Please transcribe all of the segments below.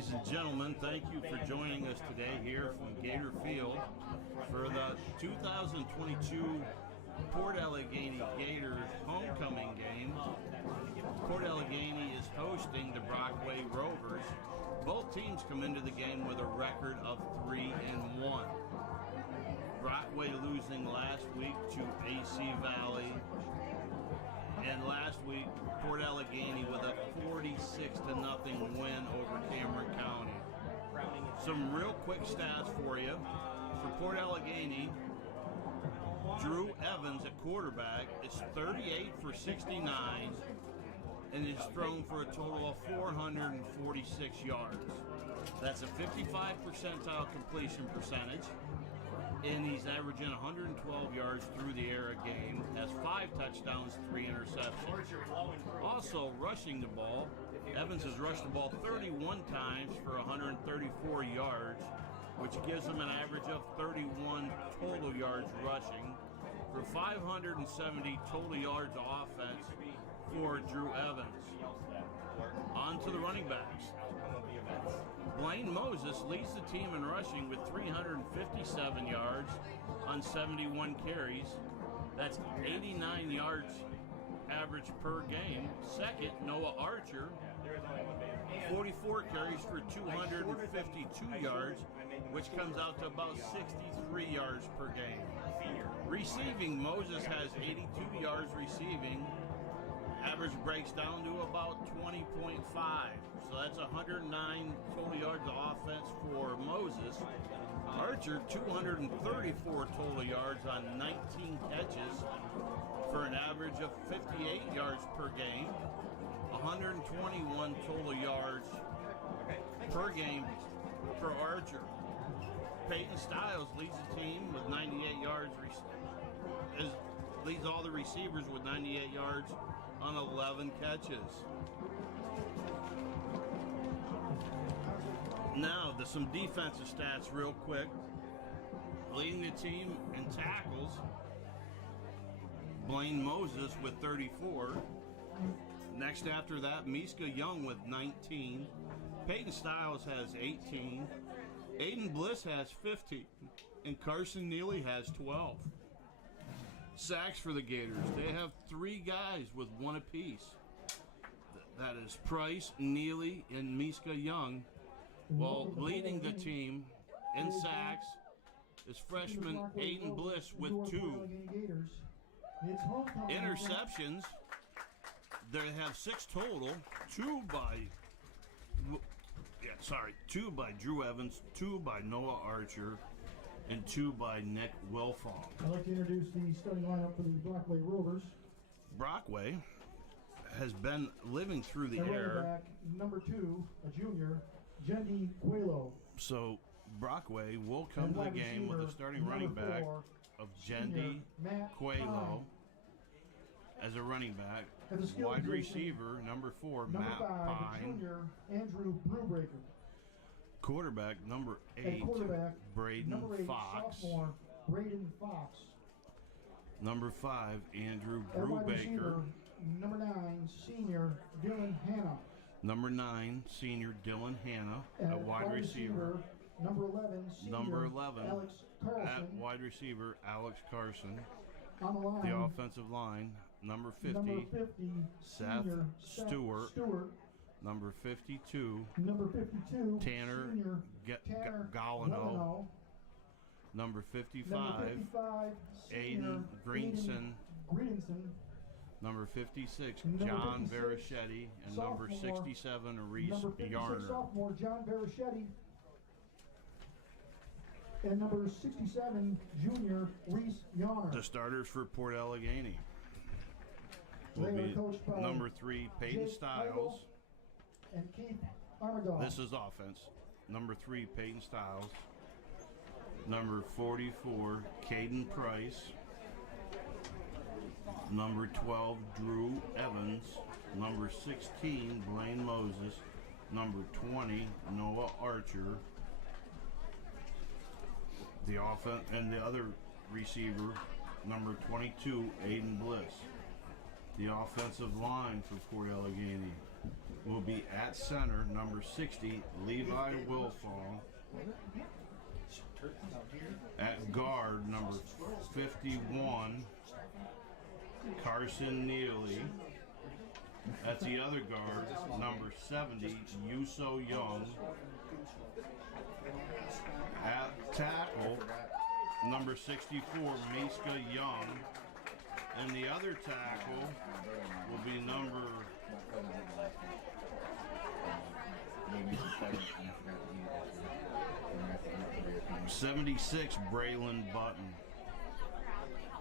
Ladies and gentlemen, thank you for joining us today here from Gator Field for the 2022 Port Allegany Gators homecoming game. Port Allegany is hosting the Brockway Rovers. Both teams come into the game with a record of 3-1. Brockway losing last week to AC Valley, and last week Port Allegany with a 46-0 win over Cameron County. Some real quick stats for you. For Port Allegany, Drew Evans at quarterback is 38 for 69 and is thrown for a total of 446 yards. That's a 55 percentile completion percentage, and he's averaging 112 yards through the air a game, has 5 touchdowns, 3 interceptions. Also rushing the ball, Evans has rushed the ball 31 times for 134 yards, which gives him an average of 31 total yards rushing for 570 total yards of offense for Drew Evans. On to the running backs. Blaine Moses leads the team in rushing with 357 yards on 71 carries. That's 89 yards average per game. Second, Noah Archer, 44 carries for 252 yards, which comes out to about 63 yards per game. Receiving, Moses has 82 yards receiving. Average breaks down to about 20.5. So that's 109 total yards of offense for Moses. Archer, 234 total yards on 19 catches for an average of 58 yards per game. 121 total yards per game for Archer. Peyton Stiles leads the team with 98 yards, leads all the receivers with 98 yards on 11 catches. Now, some defensive stats real quick. Leading the team in tackles, Blaine Moses with 34. Next after that, Miska Young with 19. Peyton Stiles has 18. Aiden Bliss has 15. And Carson Neely has 12. Sacks for the Gators. They have 3 guys with 1 apiece. That is Price, Neely, and Miska Young. While leading the team in sacks is freshman Aiden Bliss with 2. Interceptions, they have 6 total. 2 by Drew Evans, 2 by Noah Archer, and 2 by Nick Wilfong. I'd like to introduce the starting lineup for the Brockway Rovers. Brockway has been living through the air. Back, number 2, a junior, Jendi Quelo. So Brockway will come to the game with a starting running back of Jendi Quelo as a running back. Wide receiver, number 4, Matt 5, Pine. Junior, Andrew Brewbreaker. Quarterback, number 8, Braden number 8, Fox. sophomore, Braden Fox. Number 5, Andrew Wide Brewbaker. receiver, number 9, senior, Dylan Hanna. Number 9, senior Dylan Hanna at wide receiver. Number 11, senior, Number 11, Alex Carlson. at wide receiver, Alex Carson. On the line, The offensive line, number 50, Seth senior, Stewart. Number 52, number 52, Tanner senior, Galliano. Number 55, senior, Aiden Greenson. Number 56, John Verichetti. And number 67, Reese Yarner. Sophomore, John Verichetti. And number 67, junior, Reese Yarner. The starters for Port Allegany will be number 3, Peyton Stiles. And Keith Armagall. This is offense. Number 3, Peyton Stiles. Number 44, Caden Price. Number 12, Drew Evans. Number 16, Blaine Moses. Number 20, Noah Archer. The offense and the other receiver, number 22, Aiden Bliss. The offensive line for Port Allegany, will be at center, number 60, Levi Wilfong. At guard, number 51, Carson Neely. At the other guard, number 70, Yuso Young. At tackle, number 64, Miska Young. And the other tackle will be number 76, Braylon Button.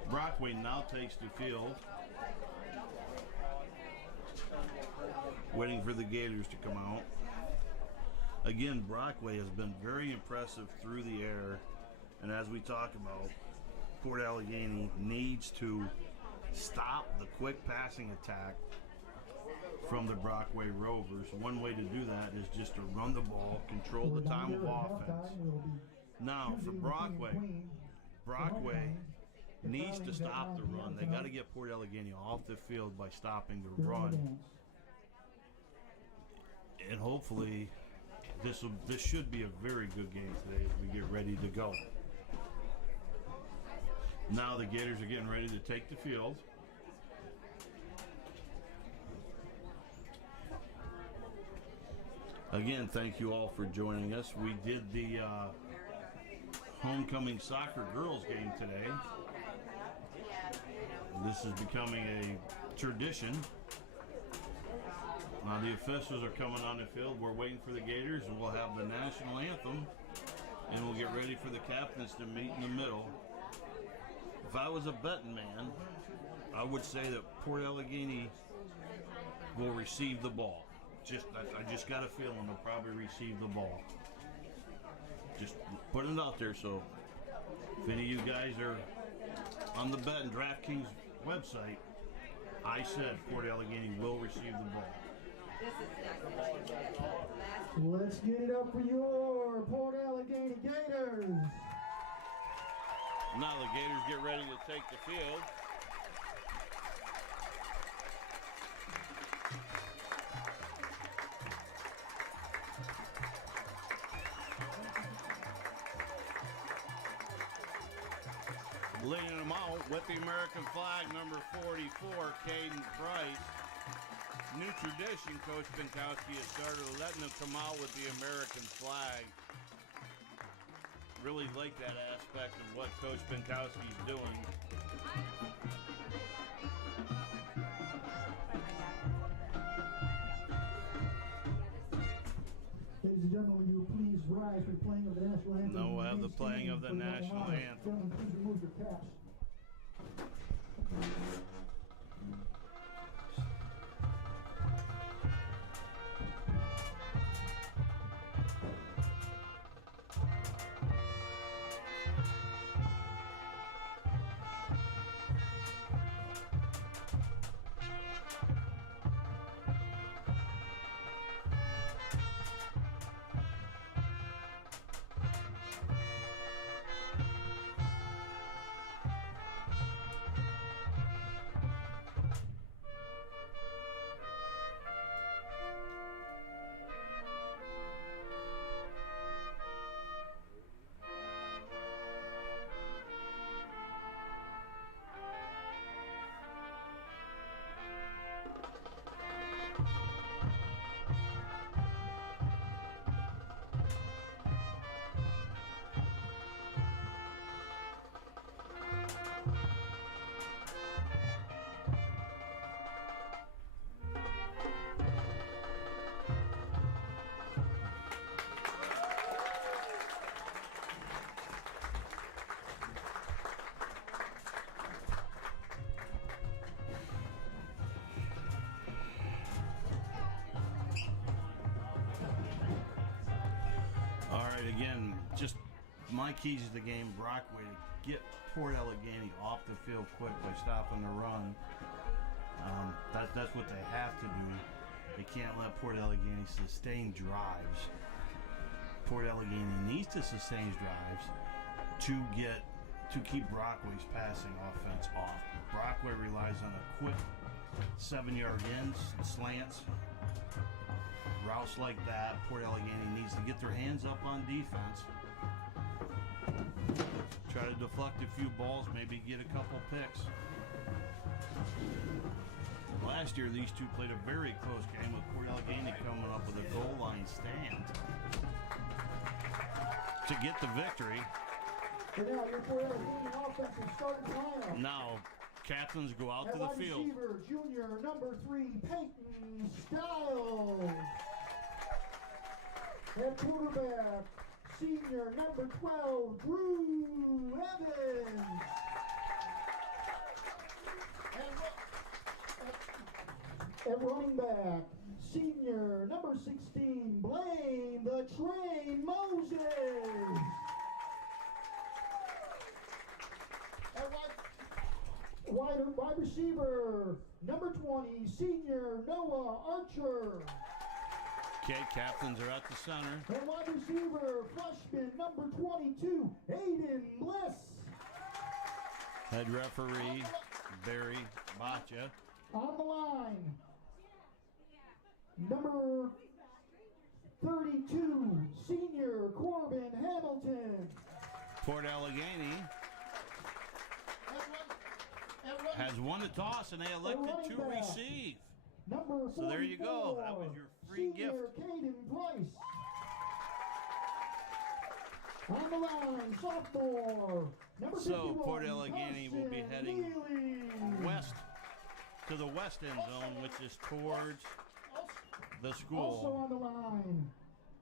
Brockway now takes the field, waiting for the Gators to come out. Again, Brockway has been very impressive through the air, and as we talk about, Port Allegany needs to stop the quick passing attack from the Brockway Rovers. One way to do that is just to run the ball, control the time of offense. Now, for Brockway needs to stop the run. They got to get Port Allegany off the field by stopping the run. And hopefully, this should be a very good game today as we get ready to go. Now the Gators are getting ready to take the field. Again, thank you all for joining us. We did the homecoming soccer girls game today. This is becoming a tradition. Now the officials are coming on the field. We're waiting for the Gators, and we'll have the national anthem, and we'll get ready for the captains to meet in the middle. If I was a betting man, I would say that Port Allegany will receive the ball. I just got a feeling they'll probably receive the ball. Just putting it out there, so if any of you guys are on the Bet and DraftKings website, I said Port Allegany will receive the ball. Let's get it up for your Port Allegany Gators. Now the Gators get ready to take the field. Leading them out with the American flag, number 44, Caden Price. New tradition, Coach Pinkowski has started letting them come out with the American flag. Really like that aspect of what Coach Pinkowski's doing. Ladies and gentlemen, will you please rise for the playing of the national anthem? No, we'll have the playing of the national anthem. Gentlemen, please remove your caps. Again, just my keys to the game, Brockway, to get Port Allegany off the field quick by stopping the run. That's what they have to do. They can't let Port Allegany sustain drives. Port Allegany needs to sustain drives to keep Brockway's passing offense off. Brockway relies on a quick 7-yard ins and slants routes like that, Port Allegany needs to get their hands up on defense. Try to deflect a few balls, maybe get a couple picks. Last year, these two played a very close game with Port Allegany coming up with a goal line stand to get the victory. Now, captains go out to the field. Receiver, junior, number 3, Peyton Styles. At quarterback, senior, number 12, Drew Evans. At running back, senior, number 16, Blaine the Train Moses. Wide receiver, number 20, senior, Noah Archer. Okay, captains are at the center. And wide receiver, freshman, number 22, Aiden Bliss. Head referee, Barry Baccia. On the line, number 32, senior, Corbin Hamilton. Port Allegany has won the toss and they elected to receive. So there you go. That was your free gift. Caden Price. On the line, sophomore. Number 51, Port Allegany will be heading Neely. west to the west end zone, which is towards the Also school. on the line,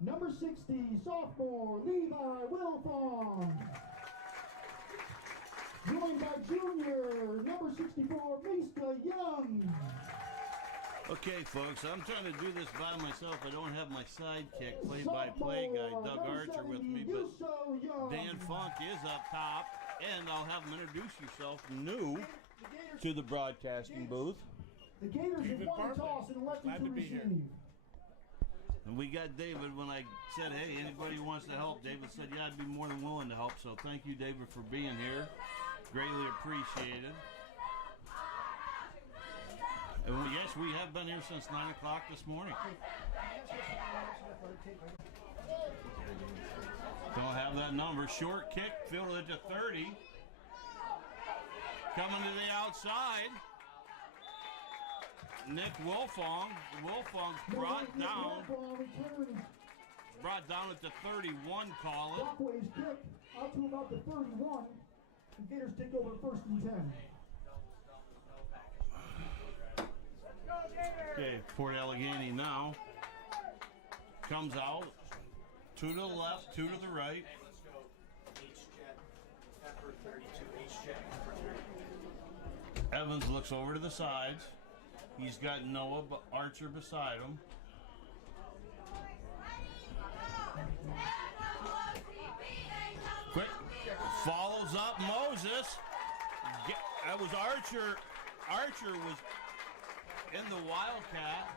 number 60, sophomore Levi Wilfong. Joined by junior, number 64, Mista Young. Okay, folks, I'm trying to do this by myself. I don't have my sidekick, play-by-play guy, Doug Archer, with me, but Dan Funk is up top, and I'll have him introduce yourself new to the broadcasting booth. The Gators have won the toss and elected to receive. And we got David. When I said, hey, anybody who wants to help, David said, yeah, I'd be more than willing to help. So thank you, David, for being here. Greatly appreciated. And yes, we have been here since 9 o'clock this morning. Don't have that number. Short kick, fielded to 30. Coming to the outside. Nick Wilfong. Wilfong's brought down at the 31, call it. Brockway's kick out to about the 31. The Gators take over first and 10. Okay, Port Allegany now comes out. 2 to the left, 2 to the right. Evans looks over to the sides. He's got Noah Archer beside him. Quick, follows up Moses. That was Archer. Archer was in the Wildcat.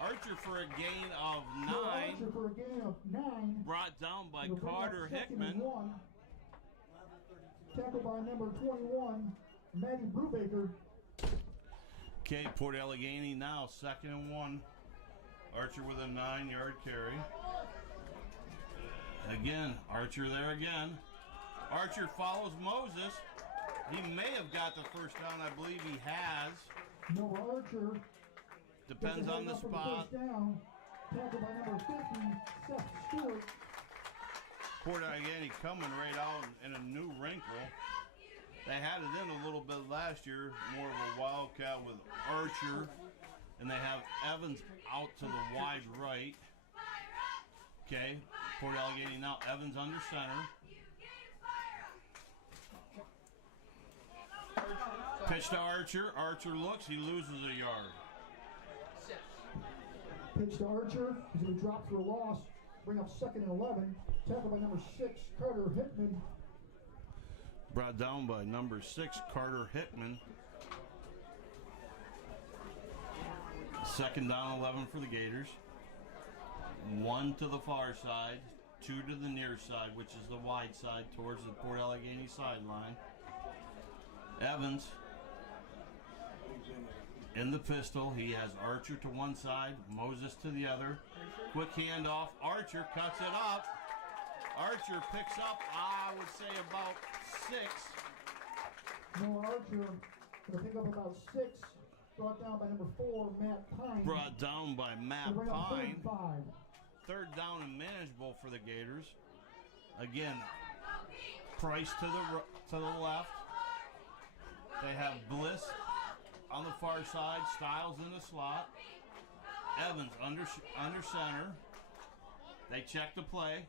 Archer for a gain of 9. Archer for a gain of 9. Brought down by Carter Hickman. Tackled by number 21, Maddie Brubaker. Okay, Port Allegany now 2nd and 1. Archer with a 9-yard carry. Again, Archer there again. Archer follows Moses. He may have got the first down. I believe he has. Noah Archer. Depends on the spot. Down. Tackled by number 50, Seth Stewart. Port Allegany coming right out in a new wrinkle. They had it in a little bit last year, more of a wildcat with Archer, and they have Evans out to the wide right. Okay, Port Allegany now, Evans under center. Pitch to Archer. Archer looks, he loses a yard. Pitch to Archer. He's going to drop for a loss. Bring up 2nd and 11. Tackled by number 6, Carter Hickman. Brought down by number 6, Carter Hickman. 2nd down, 11 for the Gators. 1 to the far side, 2 to the near side, which is the wide side towards the Port Allegany sideline. Evans in the pistol. He has Archer to one side, Moses to the other. Quick handoff. Archer cuts it up. Archer picks up, I would say, about 6. Noah Archer going to pick up about 6. Brought down by number 4, Matt Pine. Brought down by Matt Bring up Pine. 5. Third down and manageable for the Gators. Again, Price to the left. They have Bliss on the far side. Styles in the slot. Evans under center. They check the play.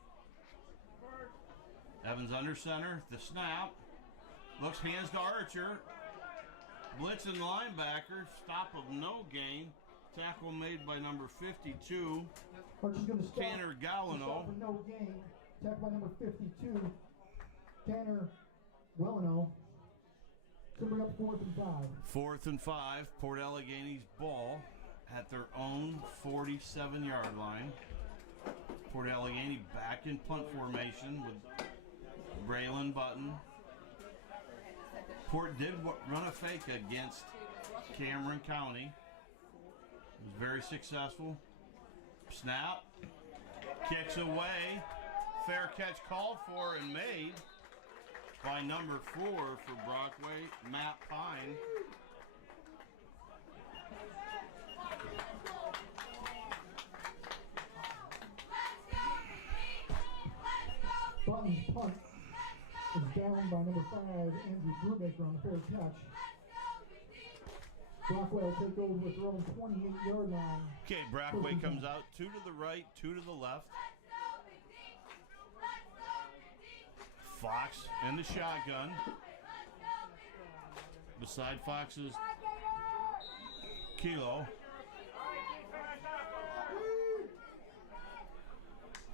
Evans under center. The snap. Looks, hands to Archer. Blitz and linebacker. Stop of no gain. Tackle made by number 52. Archer's going to stop. Tanner Galliano. For no gain. Tackle by number 52. Tanner Wellino. So bring up 4th and 5. 4th and 5. Port Allegany's ball at their own 47-yard line. Port Allegany back in punt formation with Braylon Button. Port did run a fake against Cameron County. It was very successful. Snap. Kicks away. Fair catch called for and made by number 4 for Brockway, Matt Pine. Button's punt is down by number 5, Andrew Brubaker on the fair catch. Brockway will take over with their own 28-yard line. Okay, Brockway comes out 2 to the right, 2 to the left. Fox in the shotgun. Beside Fox's Kilo.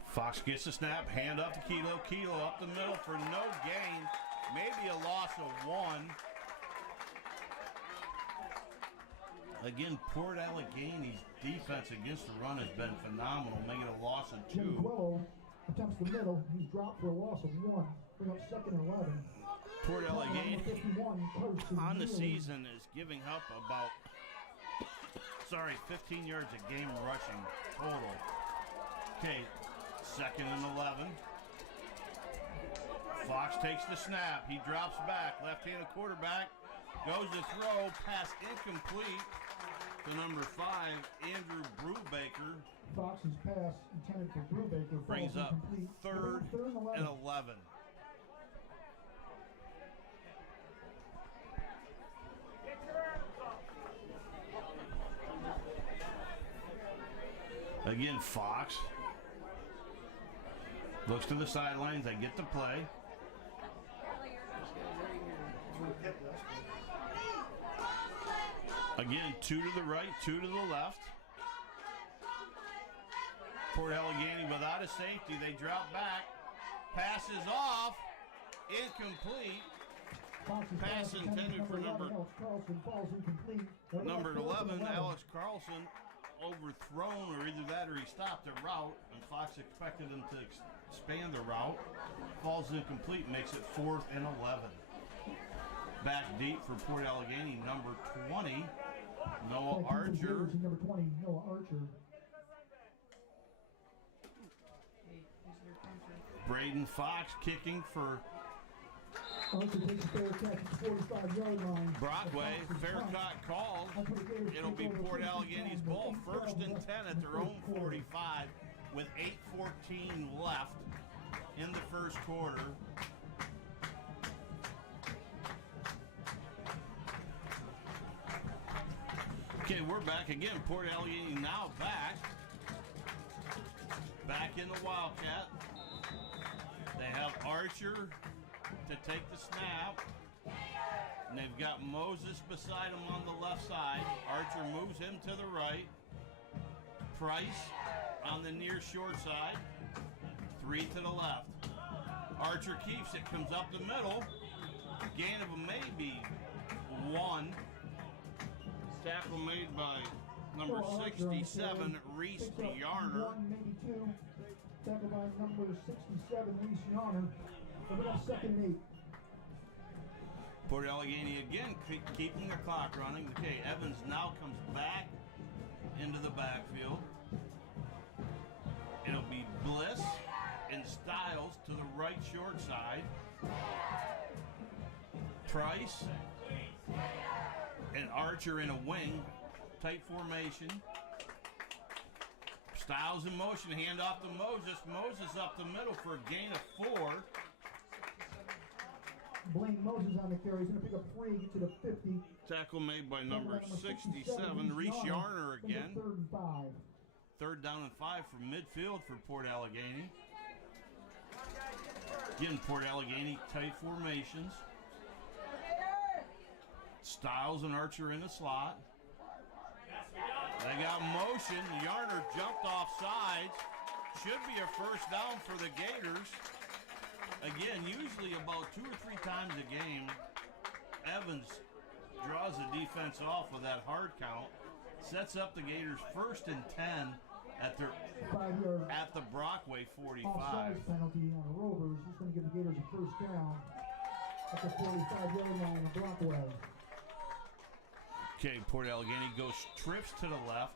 Fox gets the snap, hand off to Kilo. Kilo up the middle for no gain. Maybe a loss of 1. Again, Port Allegany's defense against the run has been phenomenal, making a loss of 2. Jim Quello attempts the middle. He's dropped for a loss of 1. Bring up 2nd and 11. Port Allegany 51, on the season is giving up about 15 yards a game rushing total. Okay, 2nd and 11. Fox takes the snap. He drops back. Left-handed quarterback goes to throw. Pass incomplete to number 5, Andrew Brubaker. Fox's pass intended for Brubaker Brings up incomplete. 3rd and 11. Again, Fox looks to the sidelines. They get the play. Again, 2 to the right, 2 to the left. Port Allegany without a safety. They drop back. Passes off. Incomplete. Pass intended for number 11, Alex Carlson. Overthrown, or either that or he stopped the route, and Fox expected him to expand the route. Falls incomplete, makes it 4th and 11. Back deep for Port Allegany, number 20, Noah Archer. Number 20, Noah Archer. Braden Fox kicking for Archer takes a fair catch at the 45-yard line. Brockway. Fair cut called. It'll be Port Allegany's ball. 1st and 10 at their own 45 with 8:14 left in the first quarter. Okay, we're back again. Port Allegany now back. Back in the Wildcat. They have Archer to take the snap. And they've got Moses beside him on the left side. Archer moves him to the right. Price on the near short side. 3 to the left. Archer keeps it, comes up the middle. Gain of maybe 1. Tackle made by number 67, Reese Yarner. 1, maybe 2. Tackle by number 67, Reese Yarner. We're up 2nd and 8. Port Allegany again keeping the clock running. Okay, Evans now comes back into the backfield. be Bliss and Styles to the right short side. Price and Archer in a wing, tight formation. Styles in motion, hand off to Moses. Moses up the middle for a gain of 4. Blaine Moses on the carry. He's going to pick up 3, get to the 50. Tackle made by number 67, Reese Yarner again. 3rd and 5. 3rd down and 5 from midfield for Port Allegany. Again, Port Allegany tight formations. Styles and Archer in the slot. They got motion. Yarner jumped off sides. Should be a first down for the Gators. Again, usually about 2 or 3 times a game, Evans draws the defense off with that hard count. Sets up the Gators 1st and 10 at the Brockway 45. Offside penalty on the Rovers. He's going to give the Gators a first down at the 45-yard line of Brockway. Okay, Port Allegany goes trips to the left,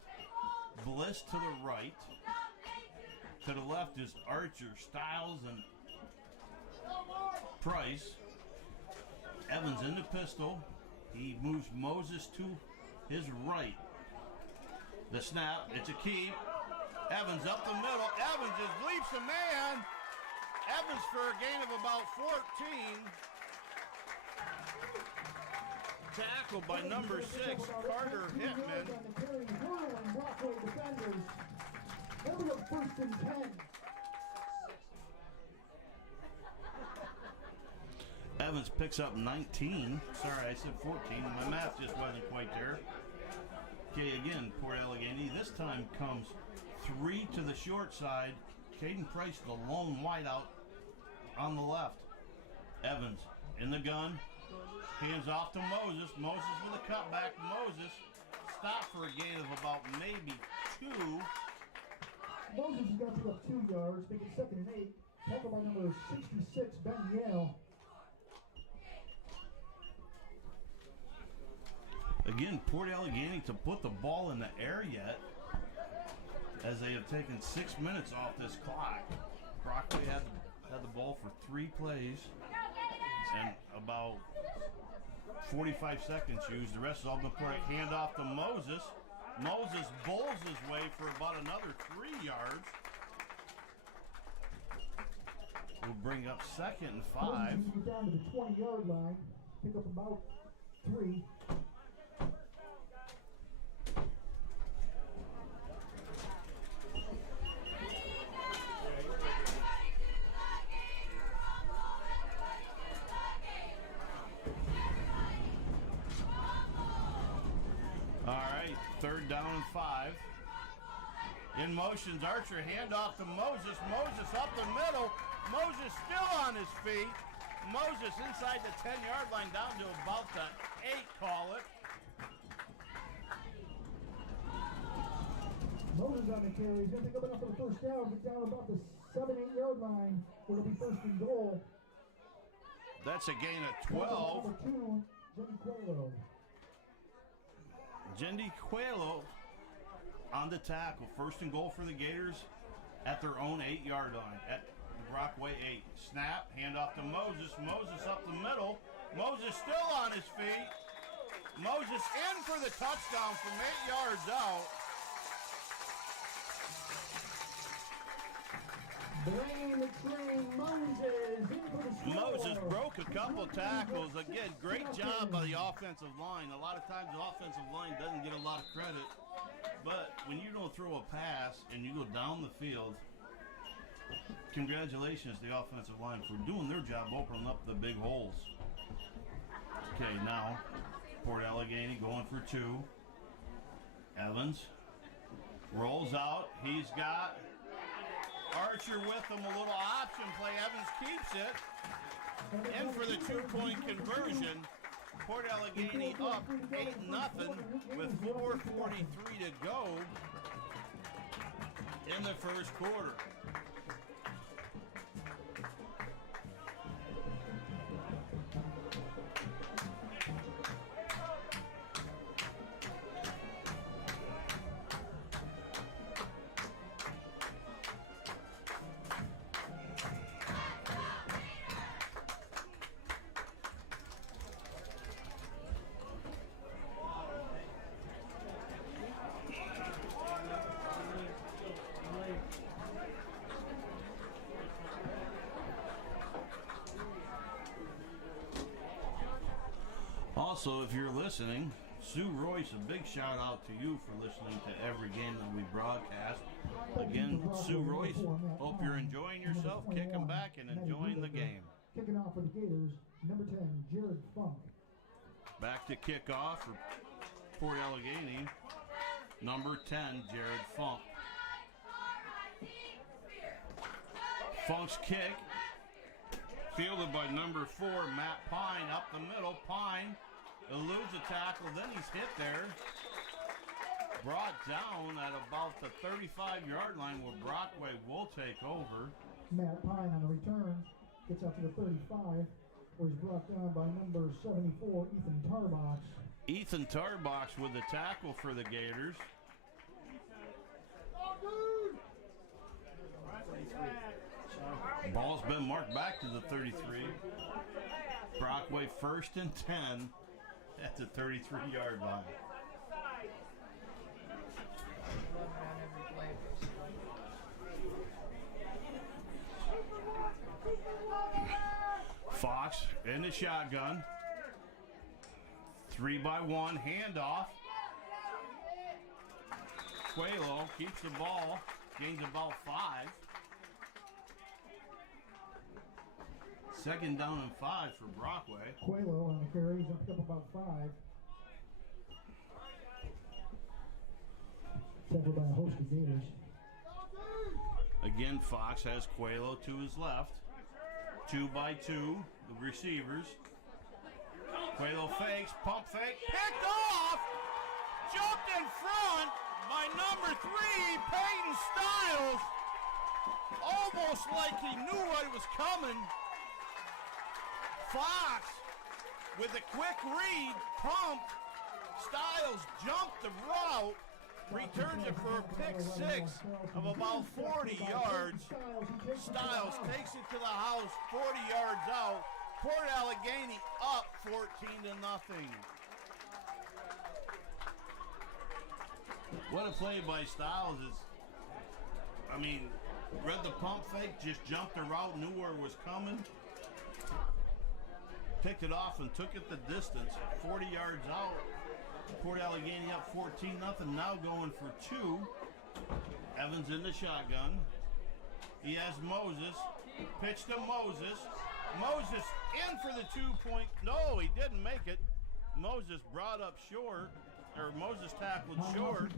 Bliss to the right. To the left is Archer, Styles, and Price. Evans in the pistol. He moves Moses to his right. The snap, it's a keep. Evans up the middle. Evans just leaps a man. Evans for a gain of about 14. Tackled by number 6, Carter Hickman. That'll be a 1st and 10. Evans picks up 19. Sorry, I said 14. My math just wasn't quite there. Okay, again, Port Allegany. This time comes 3 to the short side. Caden Price, the lone wideout on the left. Evans in the gun. Hands off to Moses. Moses with a cutback. Moses stopped for a gain of about maybe 2. Moses is going to pick up 2 yards, making 2nd and 8. Tackled by number 66, Ben Yale. Again, Port Allegany to put the ball in the air yet, as they have taken 6 minutes off this clock. Brockway had the ball for 3 plays and about 45 seconds used. The rest is all been put. Hand off to Moses. Moses bowls his way for about another 3 yards. We'll bring up 2nd and 5. Moses is down to the 20-yard line. Pick up about 3. All right, 3rd down and 5. In motions, Archer, handoff to Moses. Moses up the middle. Moses still on his feet. Moses inside the 10-yard line down to about the 8, call it. Moses on the carry. He's going to pick up enough for the first down. Get down about the 7-8-yard line. It'll be 1st and goal. That's a gain of 12. Number 2, Jenny Coelho. Jendi Coelho on the tackle. 1st and goal for the Gators at their own 8-yard line. At Brockway 8. Snap, handoff to Moses. Moses up the middle. Moses still on his feet. Moses in for the touchdown from 8 yards out. Blaine the Train Moses in for the score. Moses broke a couple tackles. Again, great job by the offensive line. A lot of times the offensive line doesn't get a lot of credit. But when you don't throw a pass and you go down the field, congratulations to the offensive line for doing their job, opening up the big holes. Okay, now Port Allegany going for 2. Evans rolls out. He's got Archer with him, a little option play. Evans keeps it. In for the 2-point conversion. Port Allegany up 8-0 with 4:43 to go in the first quarter. Also, if you're listening, Sue Royce, a big shout out to you for listening to every game that we broadcast. Again, Sue Royce, hope you're enjoying yourself, kicking back and enjoying the game. Kicking off for the Gators, number 10, Jared Funk. Back to kick off for Port Allegany, number 10, Jared Funk. Funk's kick, fielded by number 4, Matt Pine, up the middle. Pine eludes a tackle, then he's hit there. Brought down at about the 35-yard line where Brockway will take over. Matt Pine on the return gets up to the 35, where he's brought down by number 74, Ethan Tarbox. Ethan Tarbox with the tackle for the Gators. Ball's been marked back to the 33. Brockway 1st and 10 at the 33-yard line. Fox in the shotgun. 3-by-1 handoff. Quelo keeps the ball, gains about 5. 2nd down and 5 for Brockway. Quelo on the carry, he's up about 5. Covered by a host of Gators. Again, Fox has Quelo to his left. 2-by-2, the receivers. Quelo fakes, pump fake, picked off! Jumped in front by number 3, Peyton Stiles. Almost like he knew what was coming. Fox, with a quick read, pumped. Stiles jumped the route, returns it for a pick 6 of about 40 yards. Stiles takes it to the house, 40 yards out. Port Allegany up 14-0. What a play by Stiles is, I mean, read the pump fake, just jumped the route, knew where it was coming. Picked it off and took it the distance, 40 yards out. Port Allegany up 14-0, now going for 2. Evans in the shotgun. He has Moses, pitch to Moses. Moses in for the 2-point, no, he didn't make it. Moses brought up short, or Moses tackled short.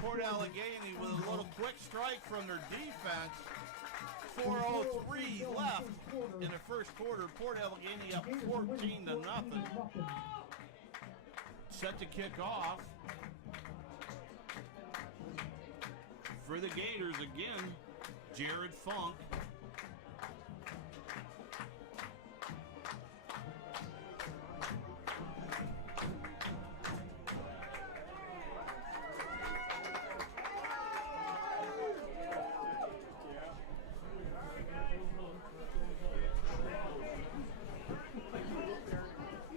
Port Allegany with a little quick strike from their defense. 4:03 left in the first quarter. Port Allegany up 14-0. Set to kick off for the Gators again. Jared Funk.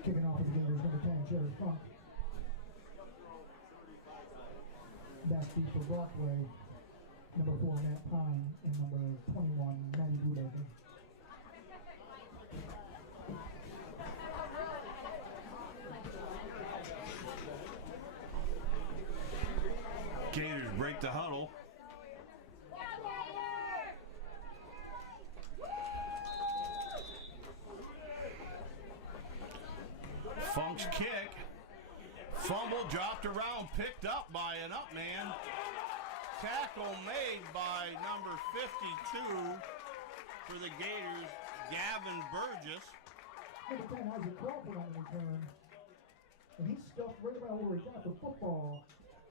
Kicking off for the Gators, number 10, Jared Funk. Backbeat for Brockway, number 4, Matt Pine, and number 21, Matty Brubaker. Gators break the huddle. Funk's kick. Fumble dropped around, picked up by an up man. Tackle made by number 52 for the Gators, Gavin Burgess. Number 10 has a Crawford on the return. And he's stuffed right about where he got the football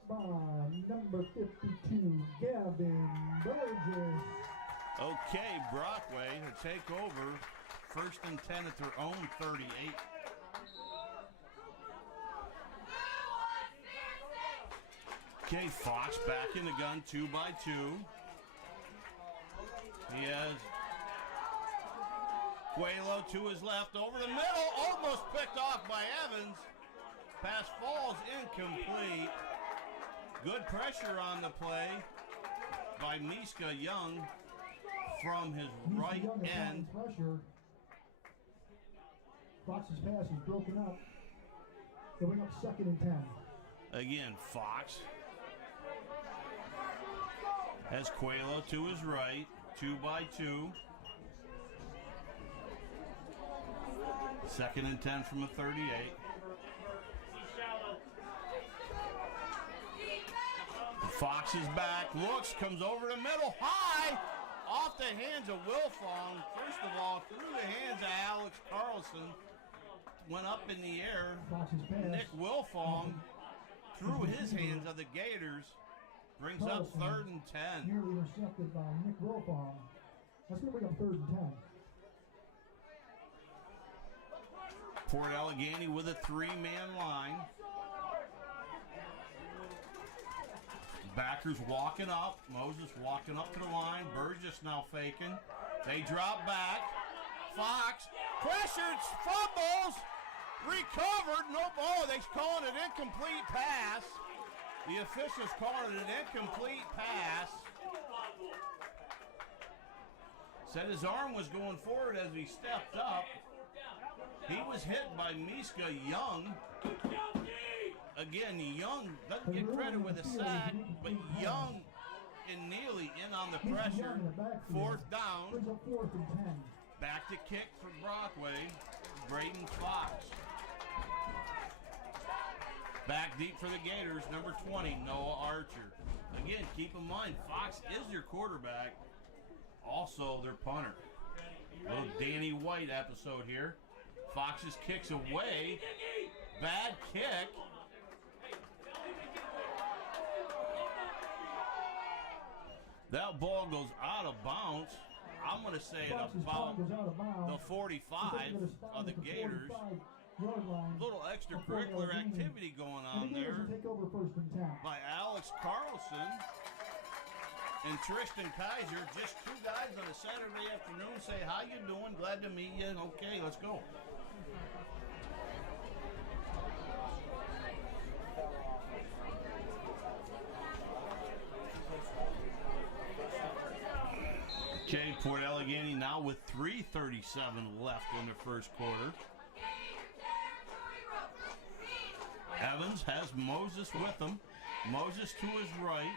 by number 52, Gavin Burgess. Okay, Brockway to take over. 1st and 10 at their own 38. Okay, Fox back in the gun, 2-by-2. He has Quelo to his left, over the middle, almost picked off by Evans. Pass falls incomplete. Good pressure on the play by Miska Young from his right end. Fox's pass is broken up. They'll bring up 2nd and 10. Again, Fox has Coelho to his right, 2 by 2. 2nd and 10 from the 38. Fox is back, looks, comes over the middle, high, off the hands of Wilfong. First of all, through the hands of Alex Carlson, went up in the air. Nick Wilfong through his hands of the Gators, brings up 3rd and 10. Nearly intercepted by Nick Wilfong. That's going to bring up 3rd and 10. Port Allegany with a 3-man line. Backers walking up. Moses walking up to the line. Burgess now faking. They drop back. Fox pressured, fumbles, recovered. No ball. They're calling it incomplete pass. The officials calling it an incomplete pass. Said his arm was going forward as he stepped up. He was hit by Miska Young. Again, Young doesn't get credit with a sack, but Young and Neely in on the pressure. 4th down. Back to kick for Brockway. Braden Fox. Back deep for the Gators, number 20, Noah Archer. Again, keep in mind, Fox is their quarterback, also their punter. Little Danny White episode here. Fox's kicks away. Bad kick. That ball goes out of bounds. I'm going to say at about the 45 of the Gators. Little extracurricular activity going on there by Alex Carlson and Tristan Kaiser. Just 2 guys on a Saturday afternoon. Say, how you doing? Glad to meet you. Okay, let's go. Okay, Port Allegany now with 3:37 left in the first quarter. Evans has Moses with him. Moses to his right.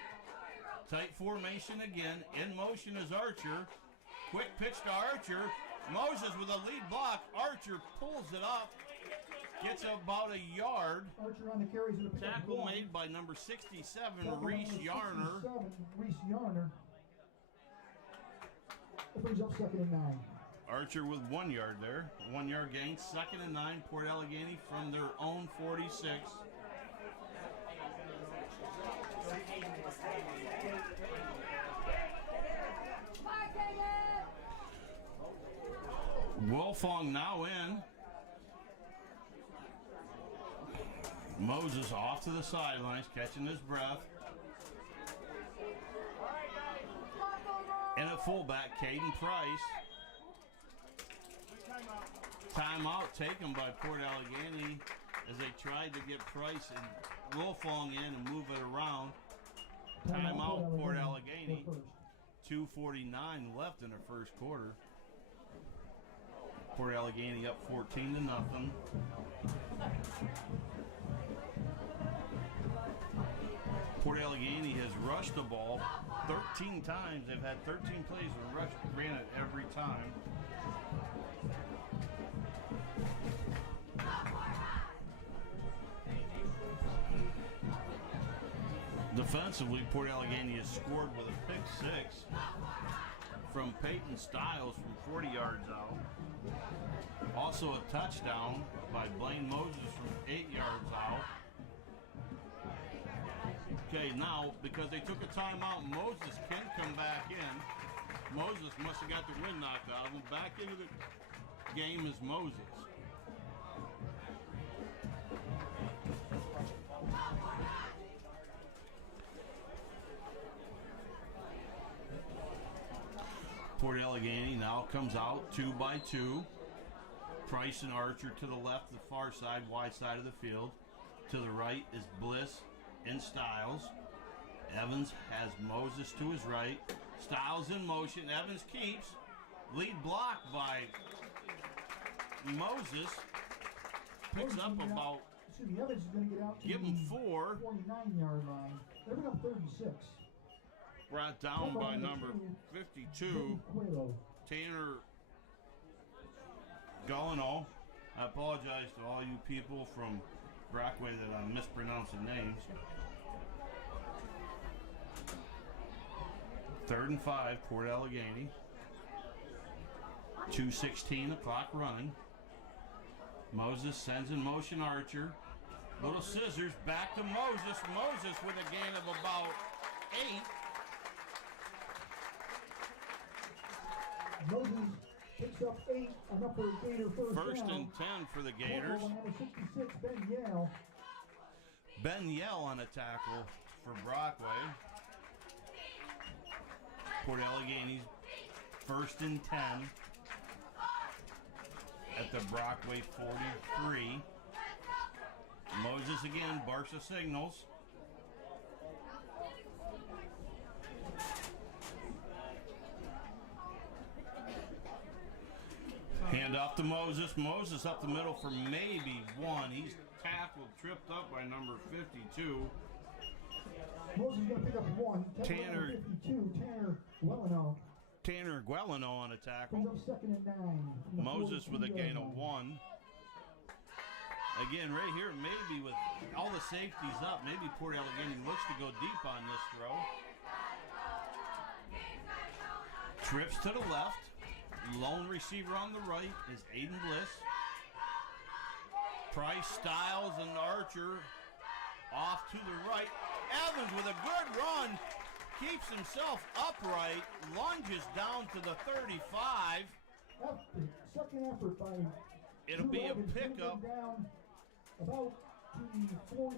Tight formation again. In motion is Archer. Quick pitch to Archer. Moses with a lead block. Archer pulls it up. Gets about a yard. Archer on the carries in the tackle made by number 67, Reese Yarner. Reese Yarner. That brings up 2nd and 9. Archer with 1 yard there. 1 yard gain. 2nd and 9. Port Allegany from their own 46. Wilfong now in. Moses off to the sidelines, catching his breath. And at fullback, Caden Price. Timeout taken by Port Allegany as they tried to get Price and Wilfong in and move it around. Timeout, Port Allegany. 2:49 left in the first quarter. Port Allegany up 14-0. Port Allegany has rushed the ball 13 times. They've had 13 plays and ran it every time. Defensively, Port Allegany has scored with a pick 6 from Peyton Stiles from 40 yards out. Also a touchdown by Blaine Moses from 8 yards out. Okay, now, because they took a timeout, Moses can come back in. Moses must have got the wind knocked out of him. Back into the game is Moses. Port Allegany now comes out 2 by 2. Price and Archer to the left, the far side, wide side of the field. To the right is Bliss and Stiles. Evans has Moses to his right. Stiles in motion. Evans keeps. Lead block by Moses. picks up about, Excuse me, Evans is going to get out to give him 4. 49-yard line. They're bring up 36. Brought down by number 52, Tanner Gullino. I apologize to all you people from Brockway that I'm mispronouncing names. 3rd and 5, Port Allegany. 2:16, the clock running. Moses sends in motion Archer. Little scissors, back to Moses. Moses with a gain of about 8. Moses picks up 8, enough for a Gator First down. and 10 for the Gators. Number 66, Ben Yale. Ben Yell on a tackle for Brockway. Port Allegany's 1st and 10 at the Brockway 43. Moses again, barks the signals. Hand off to Moses. Moses up the middle for maybe 1. He's tackled, tripped up by number 52. Moses is going to pick up 1. Tanner 52, Tanner Wellino. Tanner Guellino on a tackle. Brings up 2nd and 9. Moses with a gain of 1. Again, right here, maybe with all the safeties up, maybe Port Allegany looks to go deep on this throw. Trips to the left. Lone receiver on the right is Aiden Bliss. Price, Styles, and Archer off to the right. Evans with a good run. Keeps himself upright. Lunges down to the 35. Second effort by It'll be a pickup. Down about to the 40,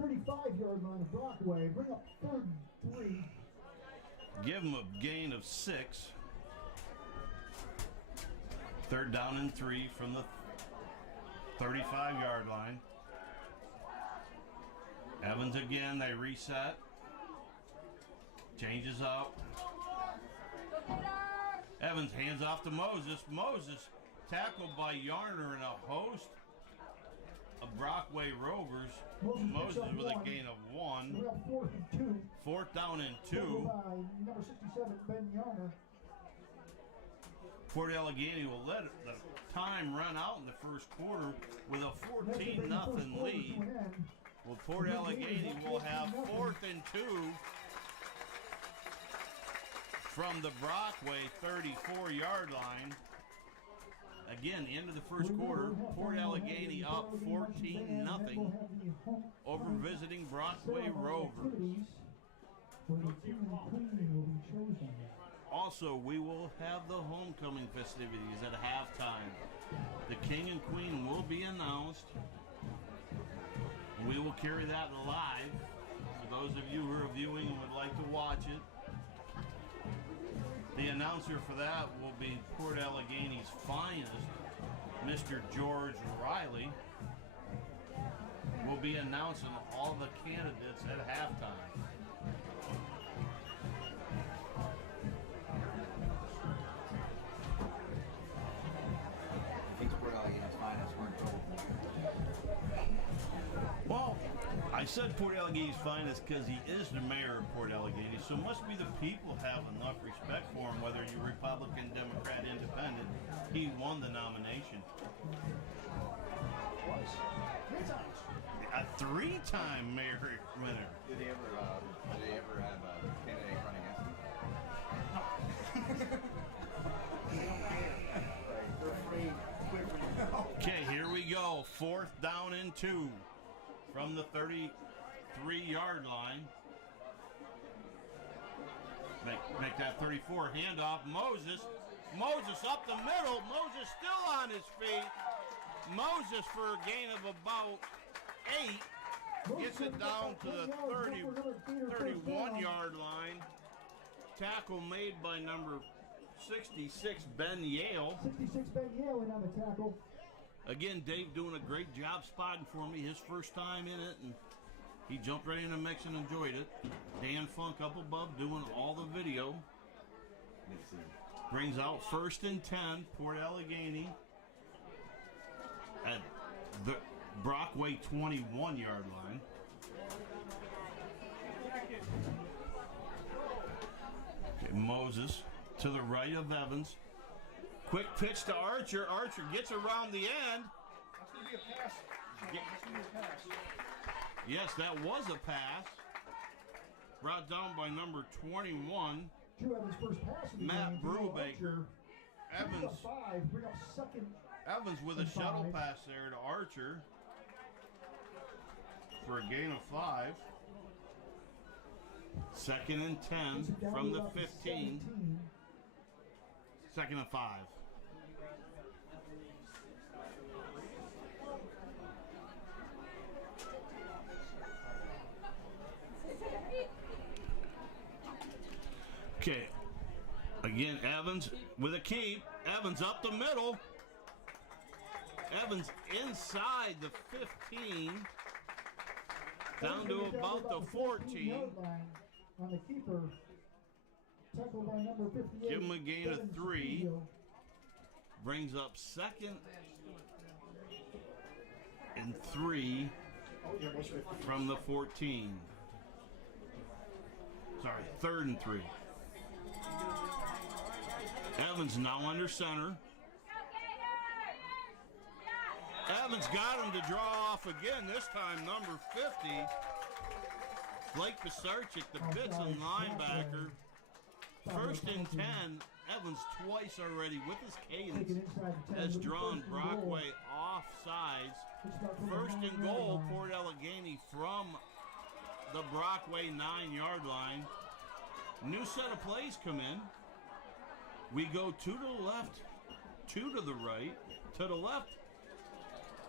35-yard line of Brockway. Bring up 3rd and 3. Give him a gain of 6. 3rd down and 3 from the 35-yard line. Evans again, they reset. Changes up. Evans hands off to Moses. Moses tackled by Yarner and a host of Brockway Rovers. Moses with a gain of 1. 4th and 2. 4th down and 2. Number 67, Ben Yarner. Port Allegany will let the time run out in the first quarter with a 14-0 lead. Well, Port Allegany will have 4th and 2 from the Brockway 34-yard line. Again, end of the first quarter, Port Allegany up 14-0 over visiting Brockway Rovers. Also, we will have the homecoming festivities at halftime. The King and Queen will be announced. We will carry that live for those of you who are viewing and would like to watch it. The announcer for that will be Port Allegany's finest, Mr. George Riley. Will be announcing all the candidates at halftime. Well, I said Port Allegany's finest because he is the mayor of Port Allegany, so it must be the people have enough respect for him, whether you're Republican, Democrat, Independent. He won the nomination. Was 3 times. A 3-time mayor winner. Did they ever have a candidate run against him? They're afraid. Okay, here we go. 4th down and 2 from the 33-yard line. Make that 34. Handoff. Moses up the middle. Moses still on his feet. Moses for a gain of about 8. Gets it down to the 31-yard line. Tackle made by number 66, Ben Yale. 66, Ben Yale in on the tackle. Again, Dave doing a great job spotting for me. His first time in it, and he jumped right in the mix and enjoyed it. Dan Funk up above doing all the video. Brings out 1st and 10, Port Allegany. At the Brockway 21-yard line. Okay, Moses to the right of Evans. Quick pitch to Archer. Archer gets around the end. That's going to be a pass. That's going to be a pass. Yes, that was a pass. Brought down by number 21. Drew Evans' first pass of the Matt game. Brubaker. Evans. Evans. Bring up second. Evans with a shuttle pass there to Archer for a gain of 5. Second and 10 from the 15. Second and 5. Okay. Again, Evans with a keep. Evans up the middle. Evans inside the 15. Down to about the 14. On the keeper. Tackled by number 58. Give him a gain of 3. Brings up second and 3 from the 14. Sorry, third and 3. Evans now under center. Evans got him to draw off again, this time number 50. Blake Pisarchik, the Bitson linebacker. First and 10. Evans twice already with his cadence has drawn Brockway off sides. First and goal, Port Allegany from the Brockway 9-yard line. New set of plays come in. We go 2 to the left, 2 to the right. To the left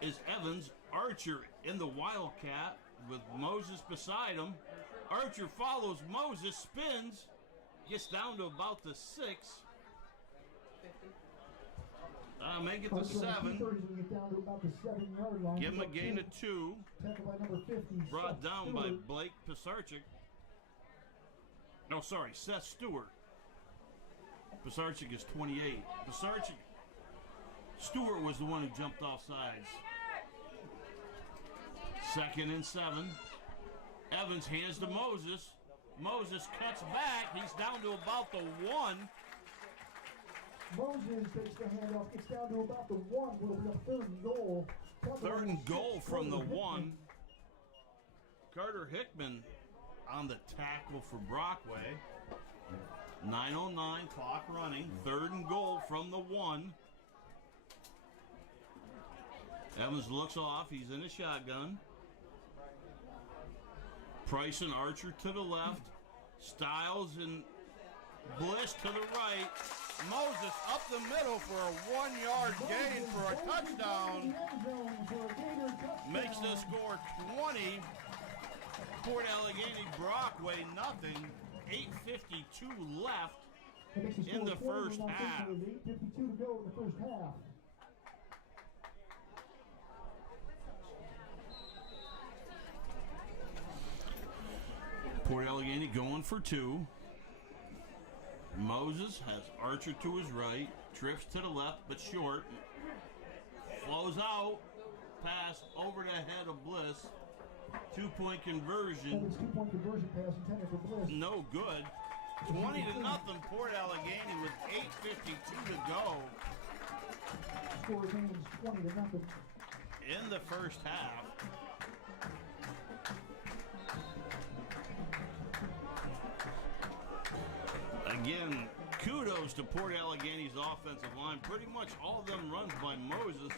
is Evans. Archer in the Wildcat with Moses beside him. Archer follows Moses, spins, gets down to about the 6. Make it the 7. Give him a gain of 2. Brought down by Blake Pisarchik. No, sorry, Seth Stewart. Pisarchik is 28. Stewart was the one who jumped off sides. Second and 7. Evans hands to Moses. Moses cuts back. He's down to about the 1. Moses takes the handoff, gets down to about the 1. Will be a third and goal. Third and goal from the 1. Carter Hickman on the tackle for Brockway. 9:09, clock running. Third and goal from the 1. Evans looks off. He's in a shotgun. Price and Archer to the left. Stiles and Bliss to the right. Moses up the middle for a 1-yard gain for a touchdown. Makes the score 20. Port Allegany Brockway nothing. 8:52 left in the first half. 8:52 to go in the first half. Port Allegany going for 2. Moses has Archer to his right, trips to the left, but short. Flows out, pass over the head of Bliss. 2-point conversion. 2-point conversion pass intended for Bliss. No good. 20-0, Port Allegany with 8:52 to go. Score remains 20-0. In the first half. Again, kudos to Port Allegany's offensive line. Pretty much all of them runs by Moses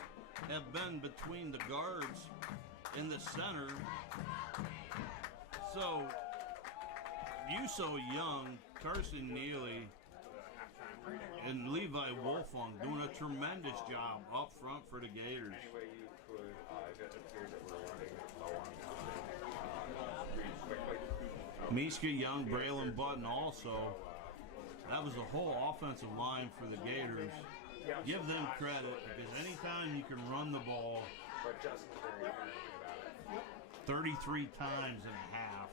have been between the guards in the center. So, Young, Carson Neely, and Levi Wolfong doing a tremendous job up front for the Gators. Any way you could, if it appears that we're running low on time, read quickly. Miska, Young, Braylon Button also. That was the whole offensive line for the Gators. Give them credit, because anytime you can run the ball, But Justin's very energetic about it. 33 times and a half.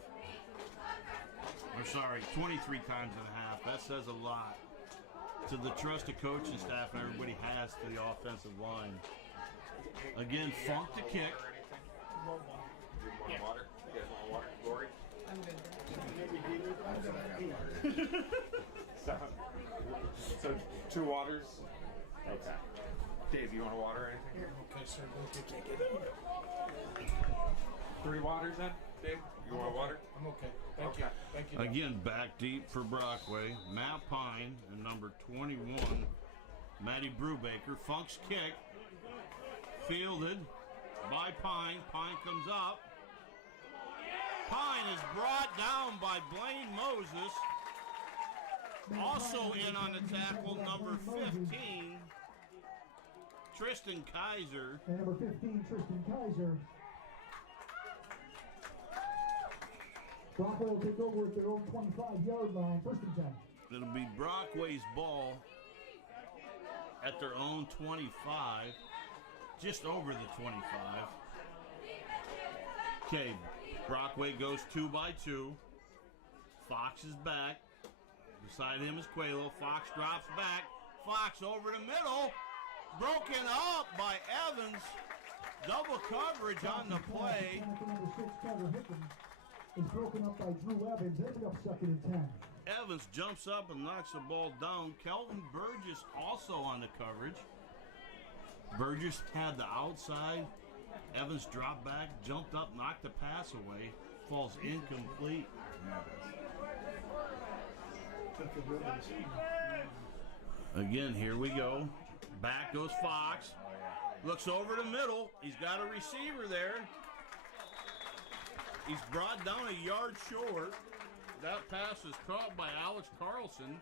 Or sorry, 23 times and a half. That says a lot to the trust the coaching staff and everybody has to the offensive line. Again, Funk to kick. You want water? You guys want water? Lori? I'm good. So 2 waters. Okay. Dave, you want a water or anything? Okay, sir. Take it. 3 waters then? Dave, you want water? I'm okay. Thank you. Thank you. Again, back deep for Brockway. Matt Pine and number 21, Matty Brubaker. Funk's kick. Fielded by Pine. Pine comes up. Pine is brought down by Blaine Moses. Also in on the tackle, number 15, Tristan Kaiser. And number 15, Tristan Kaiser. Brockway will take over at their own 25-yard line, 1st and 10. It'll be Brockway's ball at their own 25, just over the 25. Okay, Brockway goes 2 by 2. Fox is back. Beside him is Quaylo. Fox drops back. Fox over the middle. Broken up by Evans. Double coverage on the play. Number 6, Carter Hickman, is broken up by Drew Evans. They'll be up 2nd and 10. Evans jumps up and knocks the ball down. Kelvin Burgess also on the coverage. Burgess had the outside. Evans dropped back, jumped up, knocked the pass away. Falls incomplete. Again, here we go. Back goes Fox. Looks over the middle. He's got a receiver there. He's brought down a yard short. That pass is caught by Alex Carlson.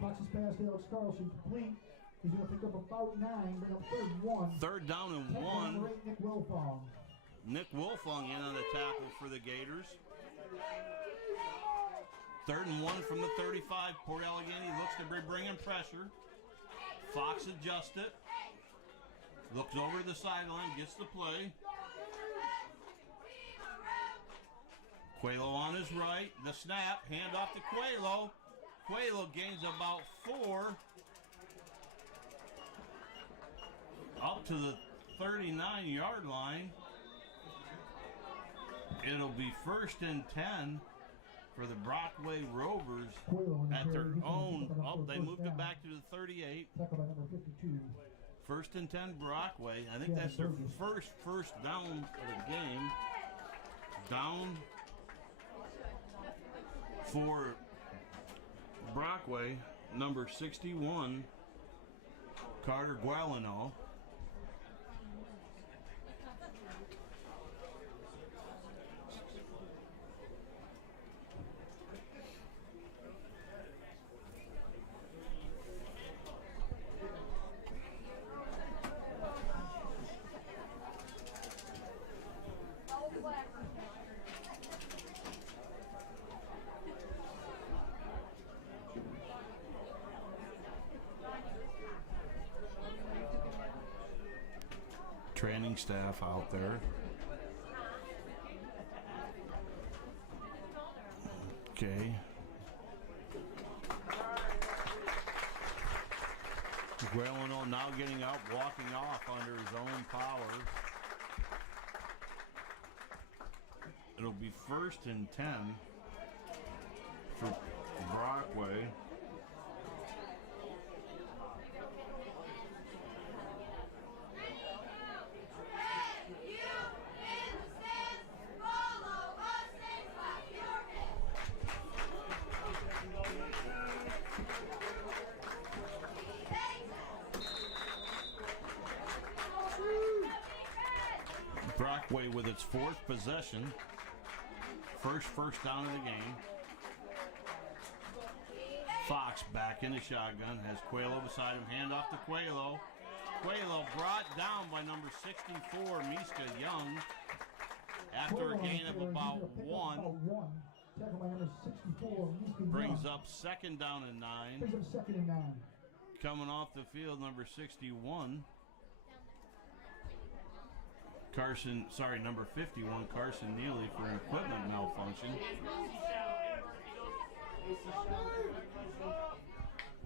Fox's pass to Alex Carlson complete. He's going to pick up about 9, bring up 3rd and 1. 3rd down and 1. Number 8, Nick Wilfong. Nick Wilfong in on the tackle for the Gators. 3rd and 1 from the 35. Port Allegany looks to be bringing pressure. Fox adjusts it. Looks over the sideline, gets the play. Quaylo on his right. The snap, hand off to Quaylo. Quaylo gains about 4. Up to the 39-yard line. It'll be 1st and 10 for the Brockway Rovers at their own. Oh, they moved it back to the 38. Tackle by number 52. 1st and 10 Brockway. I think that's their first down of the game. Down for Brockway, number 61, Carter Gualino. Training staff out there. Okay. Guelino now getting up, walking off under his own power. It'll be 1st and 10 for Brockway. Brockway with its 4th possession. First down of the game. Fox back in the shotgun. Has Quaylo beside him. Hand off to Quaylo. Quaylo brought down by number 64, Miska Young. After a gain of about 1. Tackle by number 64, Miska Brings Young. up 2nd down and 9. Brings up 2nd and 9. Coming off the field, number 61. Number 51, Carson Neely for an equipment malfunction.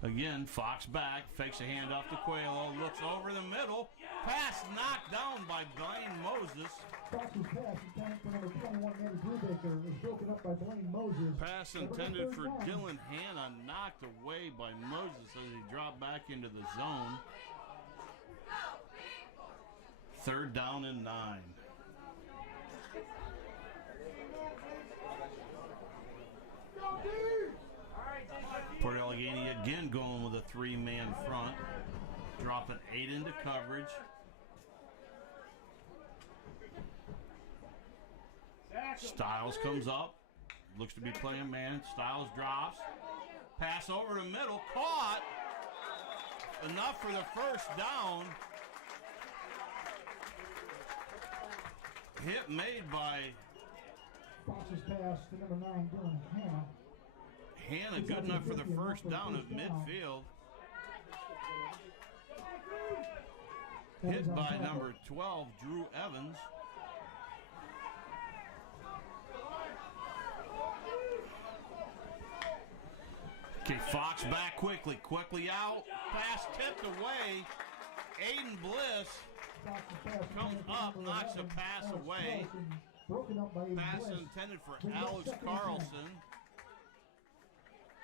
Again, Fox back, fakes a handoff to Coelho, looks over the middle, pass knocked down by Blaine Moses. Fox's pass intended for number 21, Matty Brubaker, is broken up by Blaine Moses. Pass intended for Dylan Hanna, knocked away by Moses as he dropped back into the zone. 3rd down and 9. Port Allegany again going with a 3-man front, dropping 8 into coverage. Styles comes up, looks to be playing man. Styles drops, pass over the middle, caught. Enough for the 1st down. Hit made by Fox's pass to number 9, Dylan Hanna. Hanna, good enough for the 1st down at midfield. Hit by number 12, Drew Evans. Okay, Fox back quickly out. Pass tipped away. Aiden Bliss comes up, knocks a pass away. Pass intended for Alex Carlson.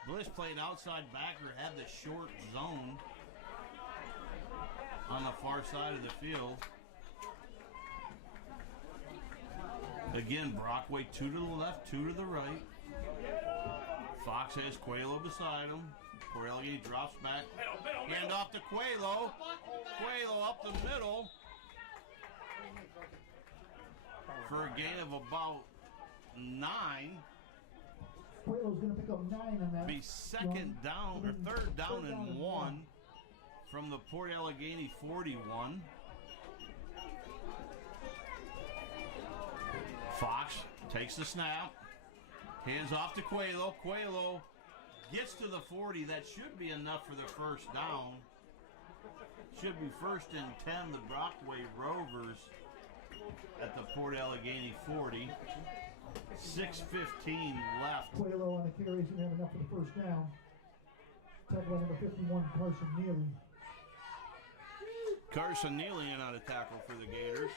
Bliss played outside backer, had the short zone on the far side of the field. Again, Brockway 2 to the left, 2 to the right. Fox has Coelho beside him. Port Allegany drops back. Hand off to Coelho. Coelho up the middle for a gain of about 9. Coelho's going to pick up 9 on that. Be 2nd down or 3rd down and 1 from the Port Allegany 41. Fox takes the snap. Hands off to Coelho. Coelho gets to the 40. That should be enough for the 1st down. Should be 1st and 10, the Brockway Rovers at the Port Allegany 40. 6:15 left. Coelho on the carries didn't have enough for the 1st down. Tackle by number 51, Carson Neely. Carson Neely in on a tackle for the Gators.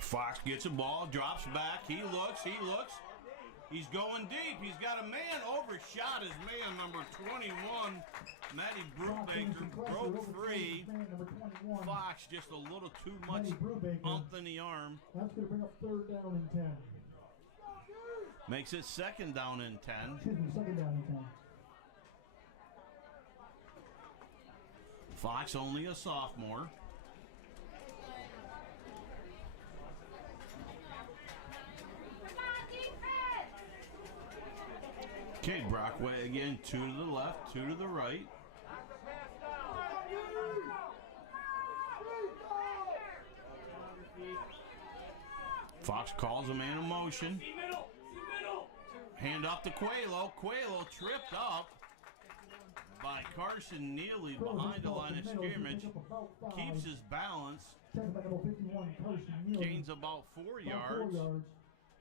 Fox gets a ball, drops back. He looks. He's going deep. He's got a man, overshot his man, number 21, Matty Brubaker, broke free. Fox just a little too much umph in the arm. That's going to bring up 3rd down and 10. Makes it 2nd down and 10. Excuse me, 2nd down and 10. Fox only a sophomore. Okay, Brockway again, 2 to the left, 2 to the right. Fox calls a man in motion. Hand off to Coelho. Coelho tripped up by Carson Neely behind the line of scrimmage. Keeps his balance. Gains about 4 yards.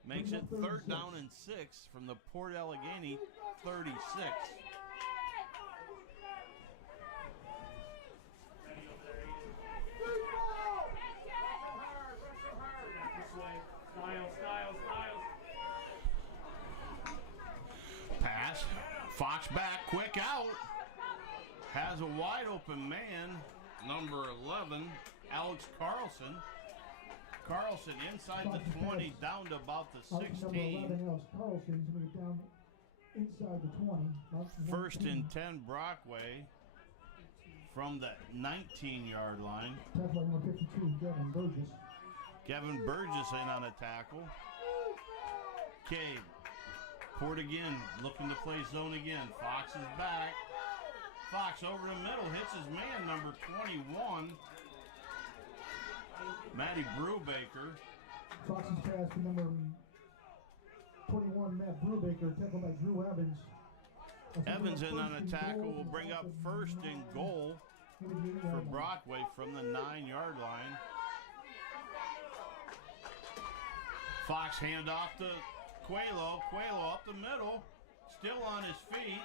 Makes it 3rd down and 6 from the Port Allegany 36. Pass. Fox back, quick out. Has a wide open man, number 11, Alex Carlson. Carlson inside the 20, down to about the 16. First and 10, Brockway from the 19-yard line. Kevin Burgess in on a tackle. Okay, Port again, looking to play zone again. Fox is back. Fox over the middle, hits his man, number 21. Matty Brubaker. Fox's pass to number 21, Matt Brubaker, tackled by Drew Evans. Evans in on a tackle will bring up 1st and goal for Brockway from the 9-yard line. Fox hand off to Coelho. Coelho up the middle, still on his feet.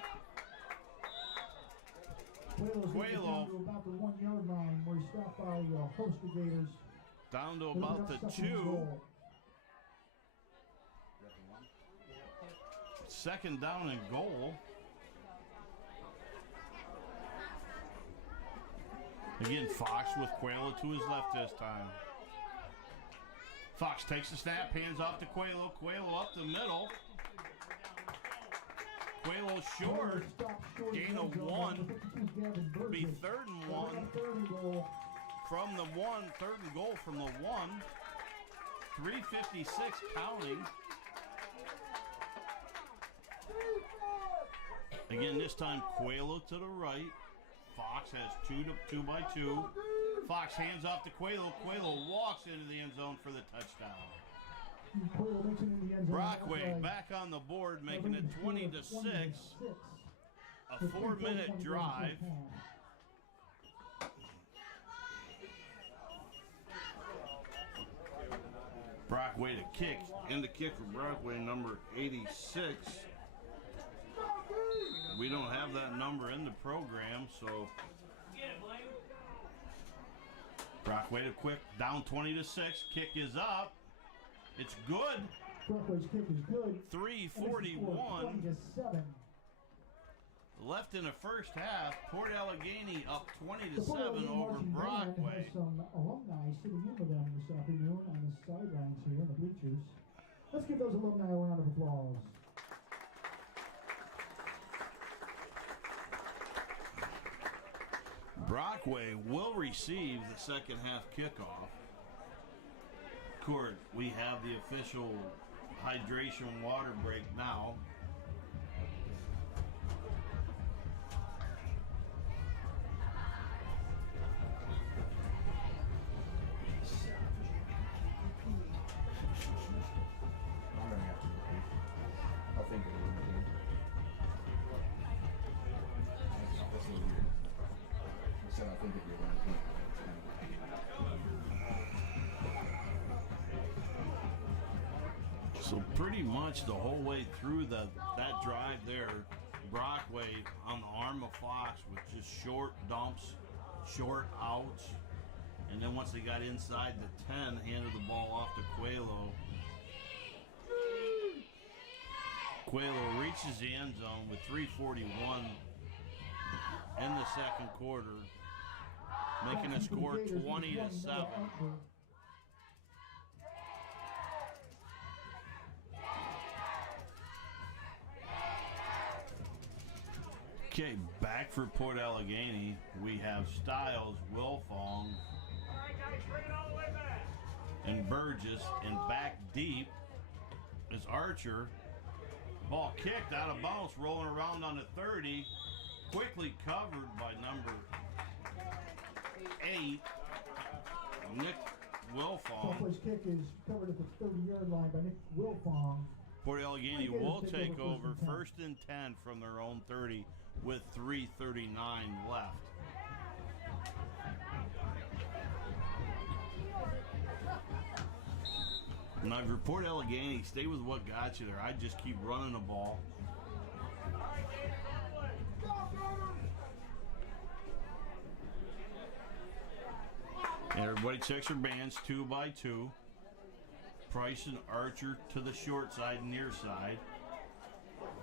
Coelho down to about the 1 yard line where he stopped by a host of Gators. Down to about the 2. Second down and goal. Again, Fox with Coelho to his left this time. Fox takes the snap, hands off to Coelho. Coelho up the middle. Coelho short. Gain of 1. Be 3rd and 1. From the 1, 3rd and goal from the 1. 3:56 counting. Again, this time Coelho to the right. Fox has 2 by 2. Fox hands off to Coelho. Coelho walks into the end zone for the touchdown. Brockway back on the board, making it 20-6. A 4-minute drive. Brockway to kick. And the kick for Brockway, number 86. We don't have that number in the program, so Brockway to quick, down 20-6. Kick is up. It's good. Brockways kick is good. 3:41 left in the first half. Port Allegany up 20-7 over Brockway. Has some alumni sitting in with them this afternoon on the sidelines here in the bleachers. Let's give those alumni a round of applause. Brockway will receive the second half kickoff. Court, we have the official hydration water break now. I'm gonna have to repeat. I'll think of it when we do. That's a little weird. I said I'll think of it when we do. So pretty much the whole way through that drive there, Brockway on the arm of Fox with just short dumps, short outs, and then once they got inside the 10, handed the ball off to Coelho. Coelho reaches the end zone with 3:41 in the second quarter, making the score 20-7. Okay, back for Port Allegany, we have Stiles, Wilfong, and Burgess, and back deep is Archer. Ball kicked out of bounds, rolling around on the 30, quickly covered by number 8, Nick Wilfong. Brockway's kick is covered at the 30-yard line by Nick Wilfong. Port Allegany will take over 1st and 10 from their own 30 with 3:39 left. Now, if you're Port Allegany, stay with what got you there. I just keep running the ball. And everybody checks their bands 2 by 2. Price and Archer to the short side, near side.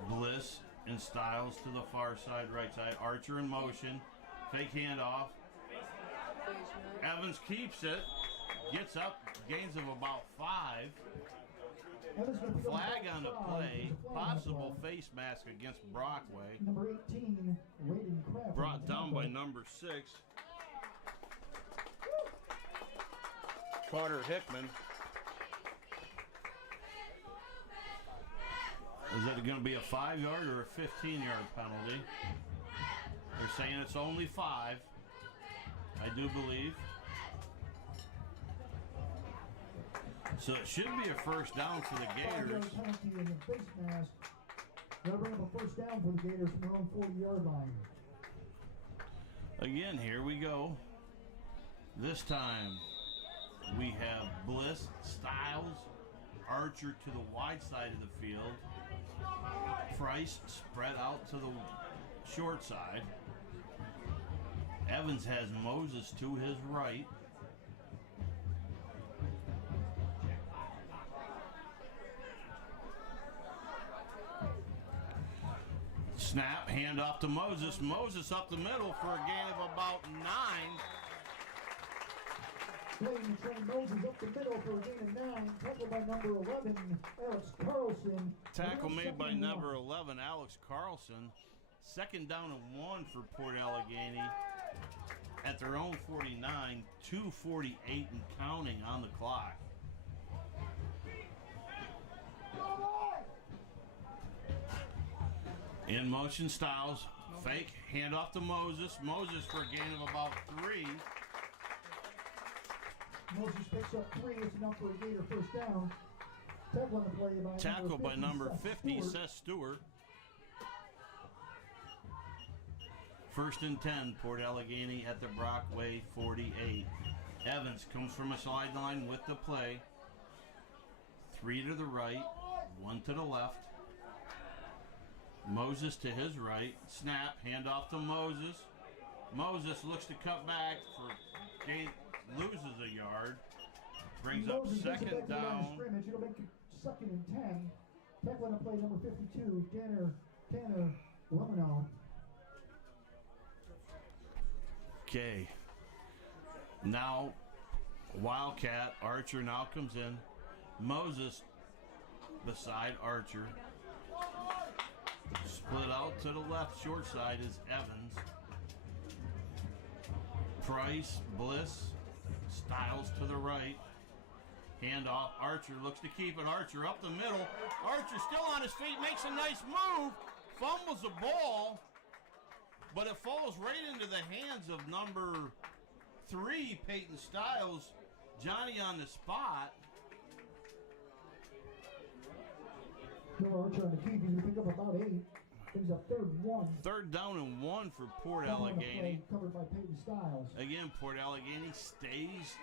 Bliss and Stiles to the far side, right side. Archer in motion. Fake handoff. Evans keeps it. Gets up. Gains of about 5. Flag on the play. Possible face mask against Brockway. Number 18, Wade Craft. Brought down by number 6. Carter Hickman. Is it going to be a 5-yard or a 15-yard penalty? They're saying it's only 5. I do believe. So it should be a first down for the Gators. Penalty in the face mask. They'll bring up a first down for the Gators from their own 40-yard line. Again, here we go. This time we have Bliss, Stiles, Archer to the wide side of the field. Price spread out to the short side. Evans has Moses to his right. Snap, hand off to Moses. Moses up the middle for a gain of about 9. Playing the train, Moses up the middle for a gain of 9. Tackled by number 11, Alex Carlson. Tackle made by number 11, Alex Carlson. Second down and 1 for Port Allegany at their own 49, 2:48 and counting on the clock. In motion, Styles, fake, hand off to Moses. Moses for a gain of about 3. Moses picks up 3. It's enough for a Gator first down. Tackle on the play by Tackle by number 50, Stewart. Seth Stewart. First and 10, Port Allegany at the Brockway 48. Evans comes from a sideline with the play. 3 to the right, 1 to the left. Moses to his right. Snap, hand off to Moses. Moses looks to cut back for gain, loses a yard. Brings up Moses gets it second back to the line of down. scrimmage. It'll make it 2nd and 10. Tackle on the play number 52, Tanner Lemino. Okay. Now, Wildcat, Archer now comes in. Moses beside Archer. Split out to the left, short side is Evans. Price, Bliss, Styles to the right. Hand off, Archer looks to keep it. Archer up the middle. Archer still on his feet, makes a nice move. Fumbles the ball, but it falls right into the hands of number 3, Peyton Styles. Johnny on the spot. Bill Archer on the key. He's going to pick up about 8. Brings up 3rd and 1. Third down and 1 for Port Tackle on the Allegany. play, covered by Peyton Styles. Again, Port Allegany stays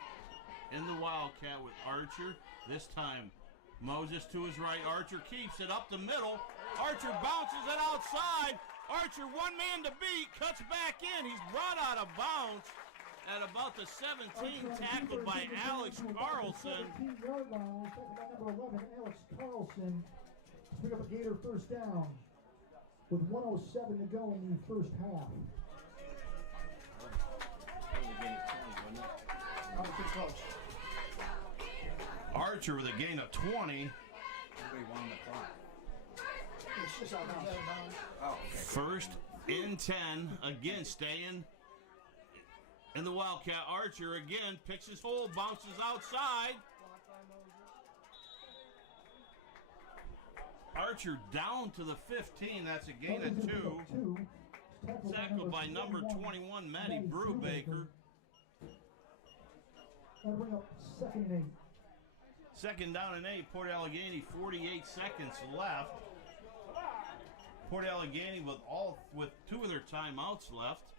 in the Wildcat with Archer. This time, Moses to his right. Archer keeps it up the middle. Archer bounces it outside. Archer, one man to beat, cuts back in. He's brought out of bounds at about the 17, tackled by Alex Carlson. 17-yard line. Tackled by number 11, Alex Carlson. To pick up a Gator first down with 1:07 to go in the first half. Archer with a gain of 20. First and 10, again staying in the Wildcat. Archer again picks his hole, bounces outside. Archer down to the 15, that's a gain of 2. Tackled by number 21, Matty Brubaker. That'll bring up 2nd and 8. Second down and 8, Port Allegany, 48 seconds left. Port Allegany with 2 of their timeouts left.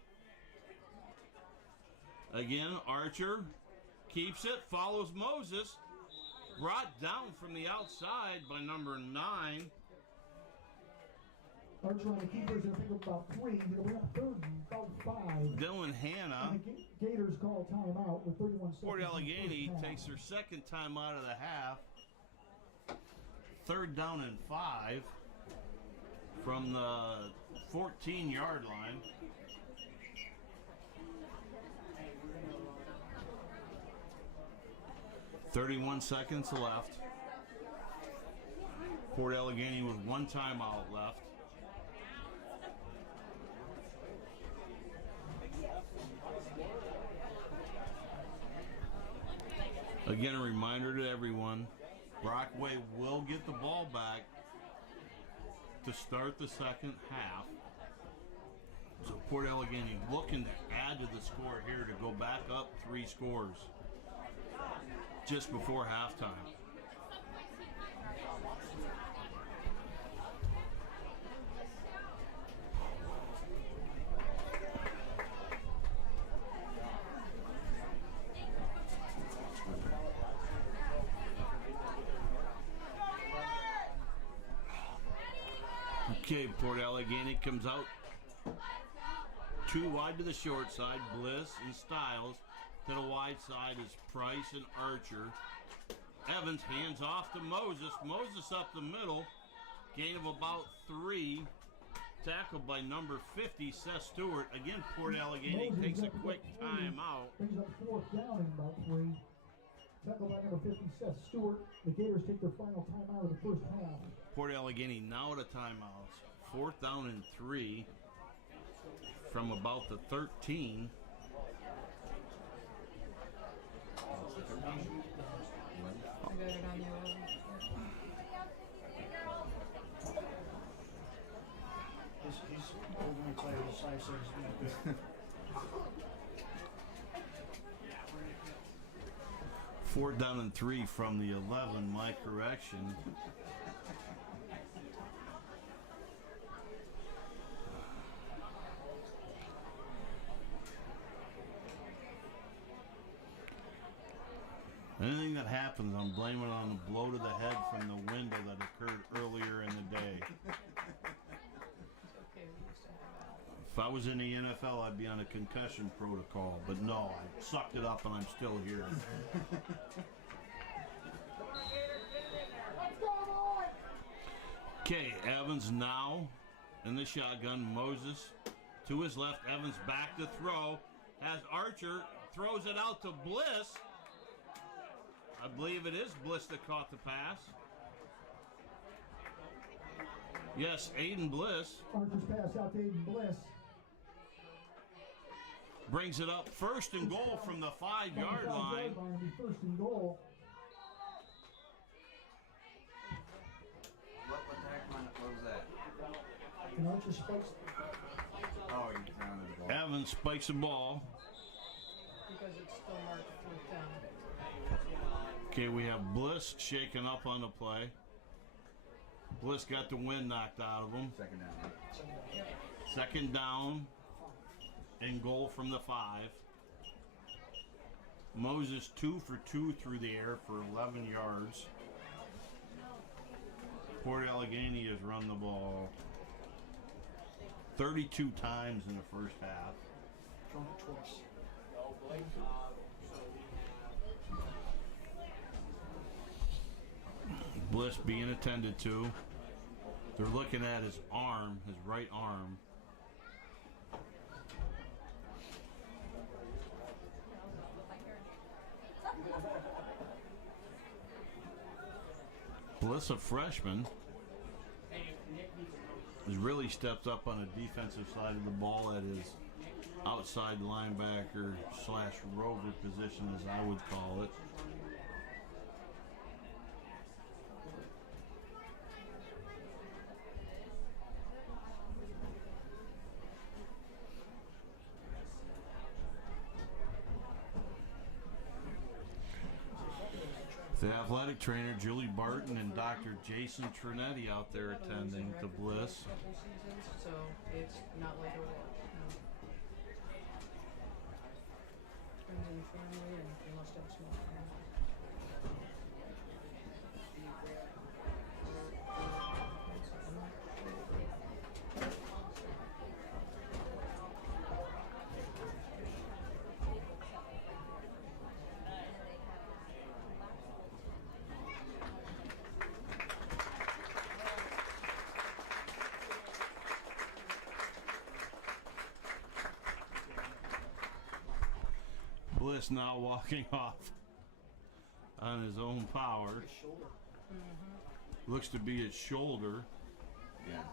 Again, Archer keeps it, follows Moses. Brought down from the outside by number 9. Archer on the keeper's going to pick up about 3. He'll bring up 3rd and about 5. Dylan Hanna. And the Gators call timeout with 31 seconds. Port in the Allegany first half. takes their second time out of the half. 3rd down and 5 from the 14-yard line. .31 seconds left. Port Allegany with 1 timeout left. Again, a reminder to everyone, Brockway will get the ball back to start the second half. So Port Allegany looking to add to the score here to go back up 3 scores just before halftime. Okay, Port Allegany comes out. Too wide to the short side. Bliss and Styles. To the wide side is Price and Archer. Evans hands off to Moses. Moses up the middle. Gain of about 3. Tackled by number 50, Seth Stewart. Again, Port Allegany takes a quick timeout. Brings up 4th down in about 3. Tackled by number 50, Seth Stewart. The Gators take their final timeout of the first half. Port Allegany now at a timeout. 4th down and 3 from about the 13. I got it on the 11. He's over inside the size 6. 4th down and 3 from the 11, my correction. Anything that happens, I'm blaming it on the blow to the head from the window that occurred earlier in the day. Okay, we used to have that. If I was in the NFL, I'd be on a concussion protocol, but no, I sucked it up and I'm still here. Okay, Evans now in the shotgun. Moses to his left. Evans back to throw. Has Archer, throws it out to Bliss. I believe it is Bliss that caught the pass. Yes, Aiden Bliss. Archer's pass out to Aiden Bliss. Brings it up 1st and goal from the 5-yard line. First and goal. What was that? And Archer spikes. Oh, you found it. Evans spikes the ball. Because it's still marked 4th down. Okay, we have Bliss shaking up on the play. Bliss got the wind knocked out of him. Second down. 2nd down and goal from the 5. Moses 2 for 2 through the air for 11 yards. Port Allegany has run the ball 32 times in the first half. Thrown it twice. Bliss being attended to. They're looking at his arm, his right arm. Bliss, a freshman, has really stepped up on the defensive side of the ball at his outside linebacker / rover position, as I would call it. The athletic trainer, Julie Barton, and Dr. Jason Trinetti out there attending to Bliss. Couple seasons, so it's not like a war. No. Friends and family, and they must have a small family. Bliss now walking off on his own power. Looks to be his shoulder. Yeah.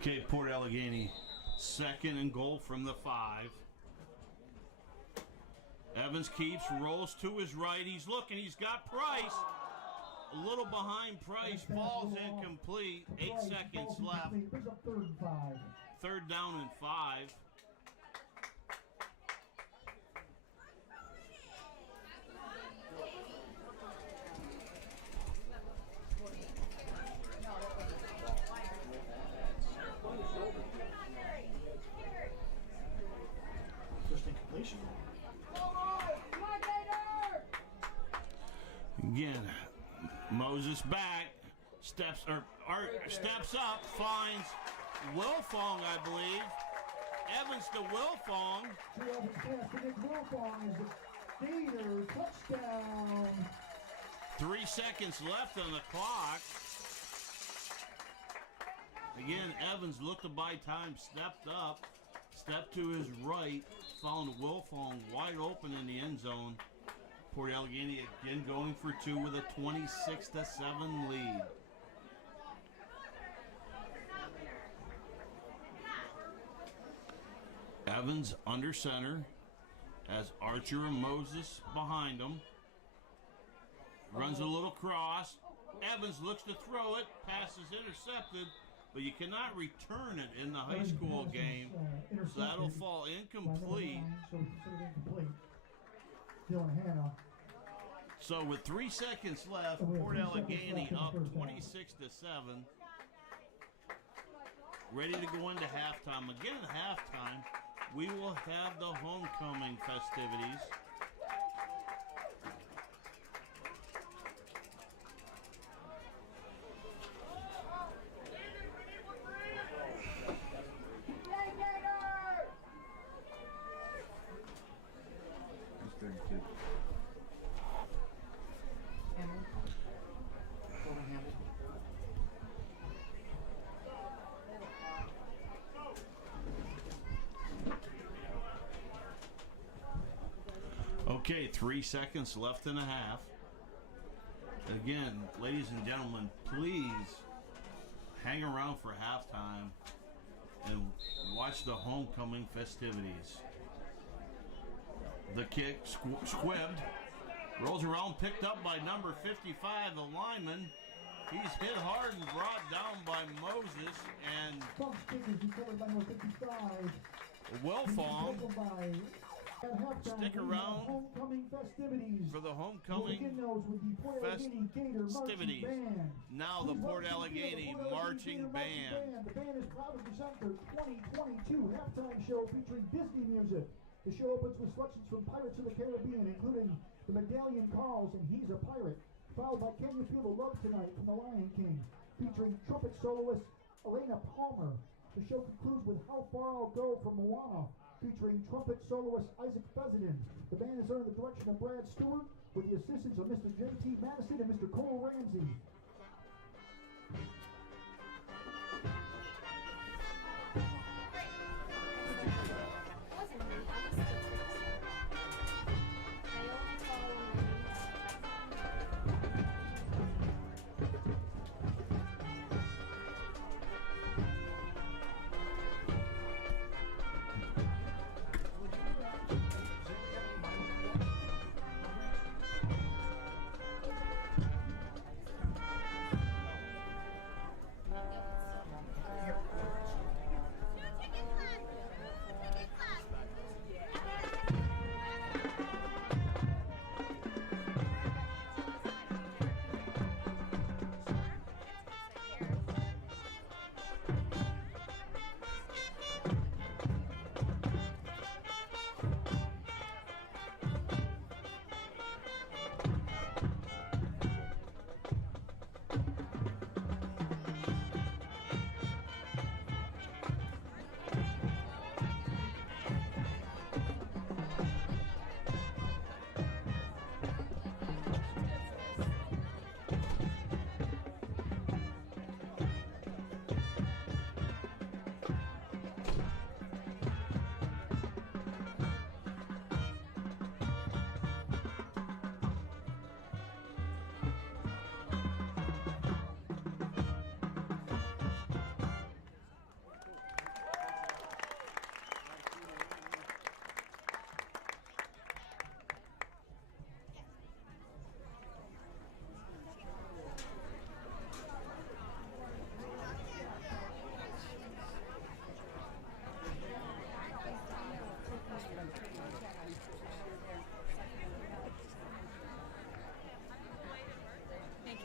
Okay, Port Allegany, 2nd and goal from the 5. Evans keeps, rolls to his right. He's looking. He's got Price. A little behind Price. Falls incomplete. 8 seconds left. Brings up 3rd and 5. 3rd down and 5. Again, Moses back, steps up, finds Wilfong, I believe. Evans to Wilfong. Evans pass to Nick Wilfong is the Gator touchdown. 3 seconds left on the clock. Again, Evans looked to buy time, stepped up, stepped to his right, found Wilfong wide open in the end zone. Port Allegany again going for two with a 26-7 lead. Evans under center as Archer and Moses behind him. Runs a little cross. Evans looks to throw it. Pass is intercepted, but you cannot return it in the high school game. So that'll fall incomplete. Dylan Hanna. So with 3 seconds left, Port Allegany up 26-7. Ready to go into halftime. Again at halftime, we will have the homecoming festivities. Okay, 3 seconds left and a half. Again, ladies and gentlemen, please hang around for halftime and watch the homecoming festivities. The kick squibbed, rolls around, picked up by number 55, the lineman. He's hit hard and brought down by Moses, and Wilfong. Stick around for the homecoming festivities. Now the Port Allegany marching band. The band is proud to present their 2022 halftime show featuring Disney music. The show opens with selections from Pirates of the Caribbean, including the Medallion Calls and He's a Pirate, followed by Can You Feel the Love Tonight from The Lion King, featuring trumpet soloist Elena Palmer. The show concludes with How Far I'll Go from Moana, featuring trumpet soloist Isaac Fezenden. The band is under the direction of Brad Stewart with the assistance of Mr. J.T. Madison and Mr. Cole Ramsey.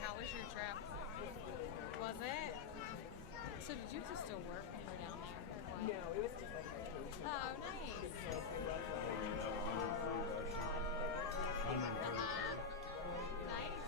How was your trip? Was it? So did you just still work when you were down there? No, it was just like vacation. Oh, nice. Nice.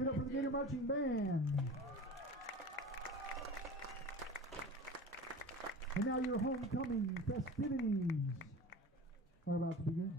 Give it up for the Gator Marching Band. And now your homecoming festivities are about to begin.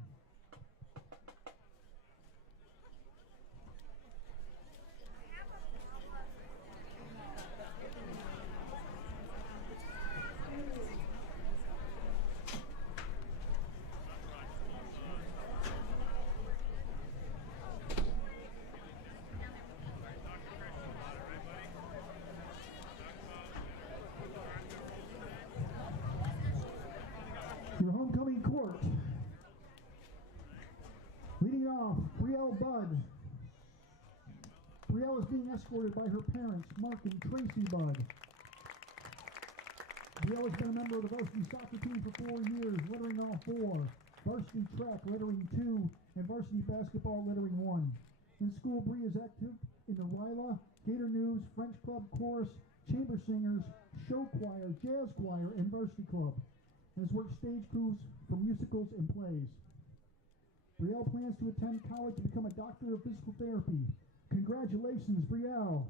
Your homecoming court. Leading off, Brielle Budd. Brielle is being escorted by her parents, Mark and Tracy Budd. Brielle has been a member of the varsity soccer team for 4 years, lettering all 4. Varsity track, lettering 2, and varsity basketball, lettering 1. In school, Brie is active in the Ryla, Gator News, French Club, Chorus, Chamber Singers, Show Choir, Jazz Choir, and Varsity Club, and has worked stage crews for musicals and plays. Brielle plans to attend college to become a doctor of physical therapy. Congratulations, Brielle.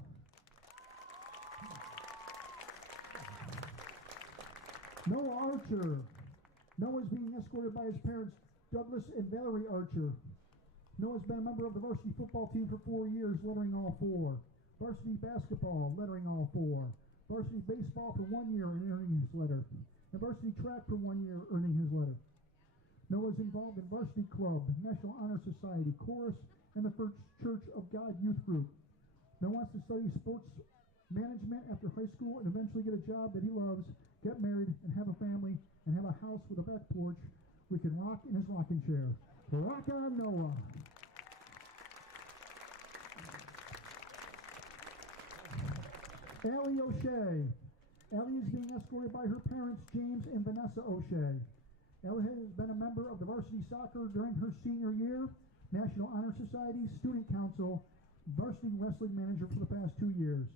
Noah Archer. Noah is being escorted by his parents, Douglas and Valerie Archer. Noah's been a member of the varsity football team for 4 years, lettering all 4. Varsity basketball, lettering all 4. Varsity baseball for 1 year and earning his letter. And varsity track for 1 year, earning his letter. Noah's involved in Varsity Club, National Honor Society, Chorus, and the First Church of God Youth Group. Noah wants to study sports management after high school and eventually get a job that he loves, get married, and have a family, and have a house with a back porch where he can rock in his rocking chair. Rock on, Noah. Allie O'Shea. Allie is being escorted by her parents, James and Vanessa O'Shea. Allie has been a member of the varsity soccer during her senior year, National Honor Society, Student Council, varsity wrestling manager for the past 2 years.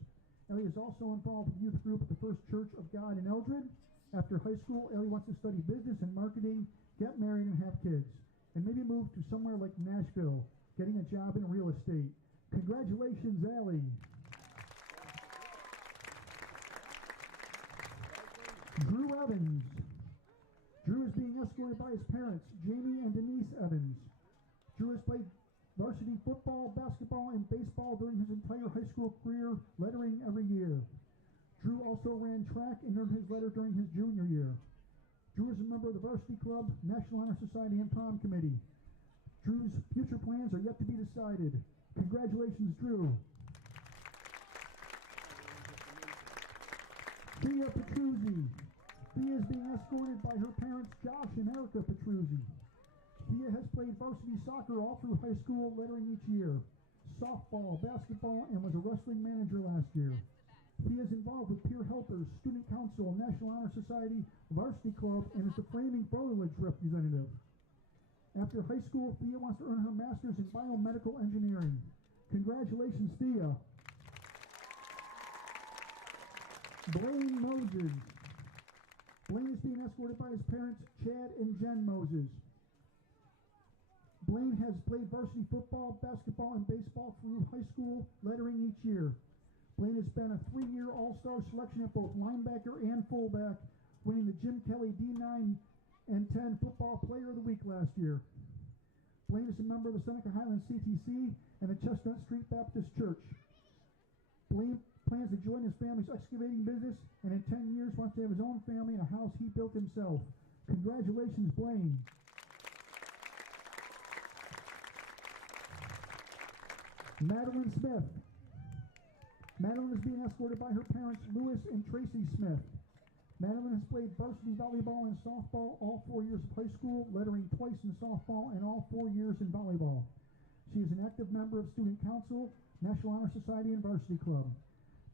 Ellie is also involved with the youth group at the First Church of God in Eldred. After high school, Ellie wants to study business and marketing, get married and have kids, and maybe move to somewhere like Nashville, getting a job in real estate. Congratulations, Ellie. Drew Evans. Drew is being escorted by his parents, Jamie and Denise Evans. Drew has played varsity football, basketball, and baseball during his entire high school career, lettering every year. Drew also ran track and earned his letter during his junior year. Drew is a member of the Varsity Club, National Honor Society, and Prom Committee. Drew's future plans are yet to be decided. Congratulations, Drew. Thea Petruzzi. Thea is being escorted by her parents, Josh and Erica Petruzzi. Thea has played varsity soccer all through high school, lettering each year, softball, basketball, and was a wrestling manager last year. Thea is involved with Peer Helpers, Student Council, National Honor Society, Varsity Club, and is the Flaming Foliage representative. After high school, Thea wants to earn her master's in biomedical engineering. Congratulations, Thea. Blaine Moses. Blaine is being escorted by his parents, Chad and Jen Moses. Blaine has played varsity football, basketball, and baseball through high school, lettering each year. Blaine has been a 3-year All-Star selection at both linebacker and fullback, winning the Jim Kelly D9 and 10 Football Player of the Week last year. Blaine is a member of the Seneca Highlands CTC and the Chestnut Street Baptist Church. Blaine plans to join his family's excavating business, and in 10 years wants to have his own family and a house he built himself. Congratulations, Blaine. Madeline Smith. Madeline is being escorted by her parents, Louis and Tracy Smith. Madeline has played varsity volleyball and softball all 4 years of high school, lettering twice in softball and all 4 years in volleyball. She is an active member of Student Council, National Honor Society, and Varsity Club.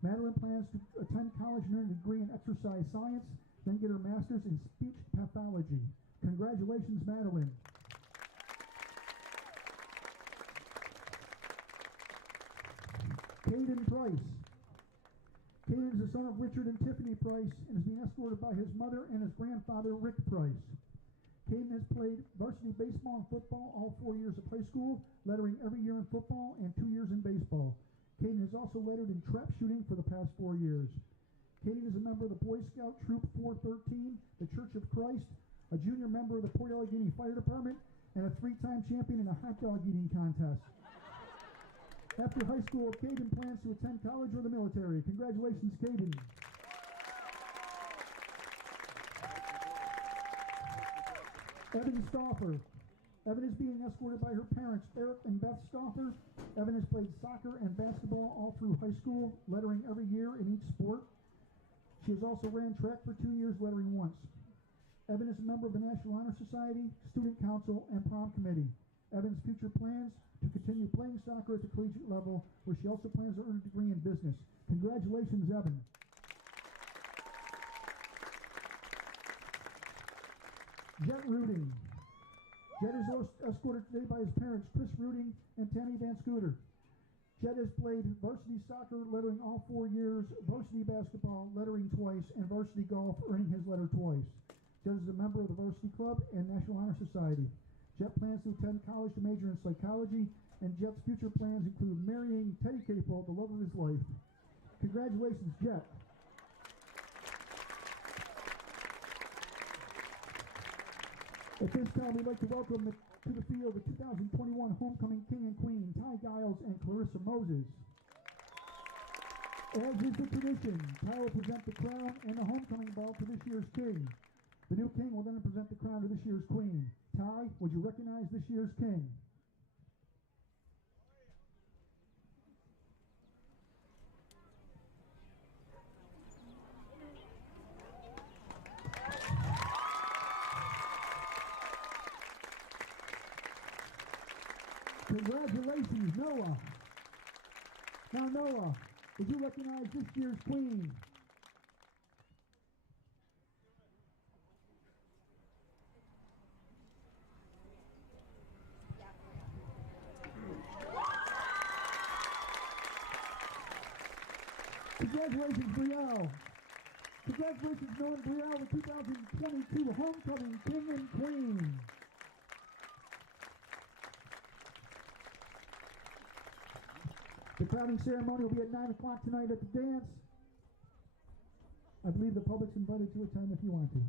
Madeline plans to attend college and earn a degree in exercise science, then get her master's in speech pathology. Congratulations, Madeline. Caden Price. Caden is the son of Richard and Tiffany Price and is being escorted by his mother and his grandfather, Rick Price. Caden has played varsity baseball and football all 4 years of high school, lettering every year in football and 2 years in baseball. Caden is also lettered in trap shooting for the past 4 years. Caden is a member of the Boy Scout Troop 413, the Church of Christ, a junior member of the Port Allegany Fire Department, and a 3-time champion in a hot dog eating contest. After high school, Caden plans to attend college or the military. Congratulations, Caden. Evan Stauffer. Evan is being escorted by her parents, Eric and Beth Stauffer. Evan has played soccer and basketball all through high school, lettering every year in each sport. She has also ran track for 2 years, lettering once. Evan is a member of the National Honor Society, Student Council, and Prom Committee. Evan's future plans to continue playing soccer at the collegiate level, where she also plans to earn a degree in business. Congratulations, Evan. Jet Ruding. Jet is escorted today by his parents, Chris Ruding and Tammy Van Scooter. Jet has played varsity soccer, lettering all 4 years, varsity basketball, lettering twice, and varsity golf, earning his letter twice. Jet is a member of the Varsity Club and National Honor Society. Jet plans to attend college to major in psychology, and Jet's future plans include marrying Teddy Capel, the love of his life. Congratulations, Jet. At this time, we'd like to welcome to the field the 2021 Homecoming King and Queen, Ty Giles and Clarissa Moses. As is the tradition, Ty will present the crown and the homecoming ball to this year's king. The new king will then present the crown to this year's queen. Ty, would you recognize this year's king? Congratulations, Noah. Now, Noah, would you recognize this year's queen? Congratulations, Brielle. Congratulations, Noah and Brielle, the 2022 Homecoming King and Queen. The crowning ceremony will be at 9 o'clock tonight at the dance. I believe the public's invited to attend if you want to.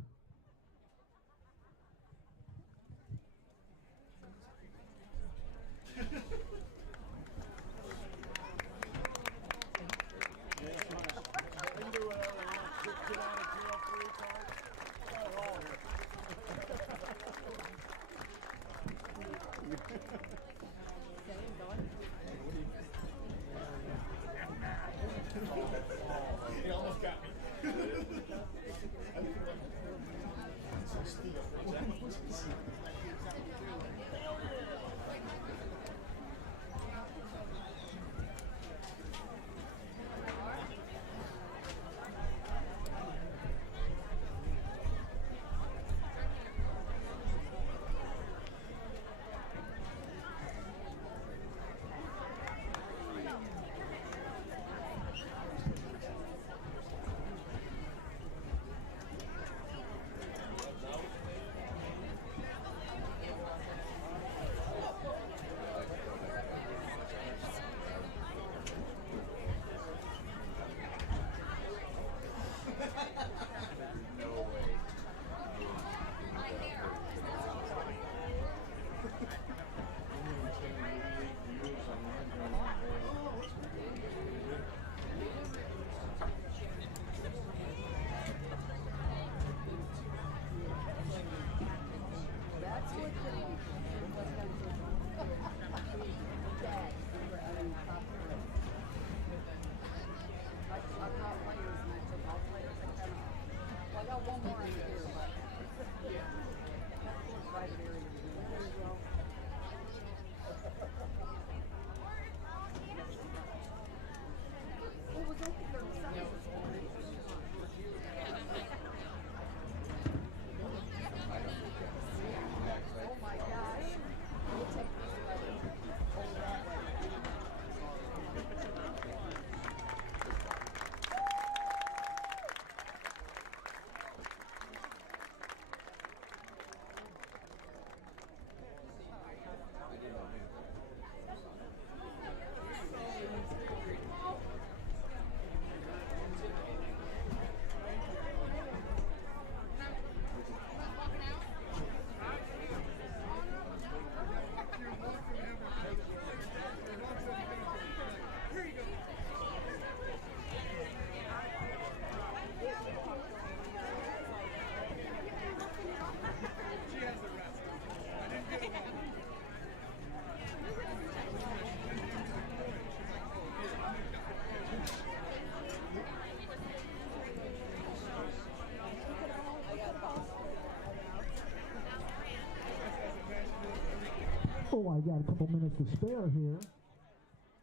Oh, I got a couple minutes to spare here.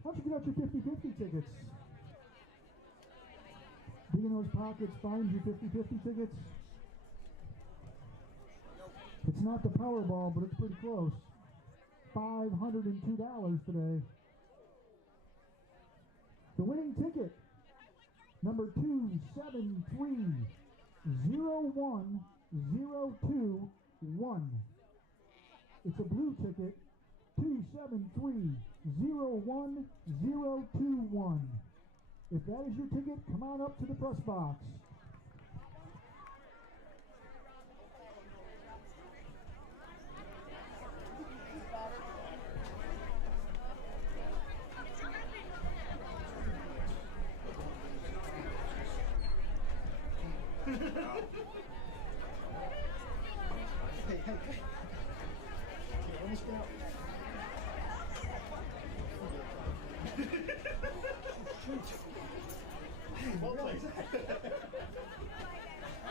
How'd you get out your 50-50 tickets? Dig in those pockets, find your 50-50 tickets. It's not the Powerball, but it's pretty close. $502 today. The winning ticket, number 27301021. It's a blue ticket, 27301021. If that is your ticket, come on up to the press box.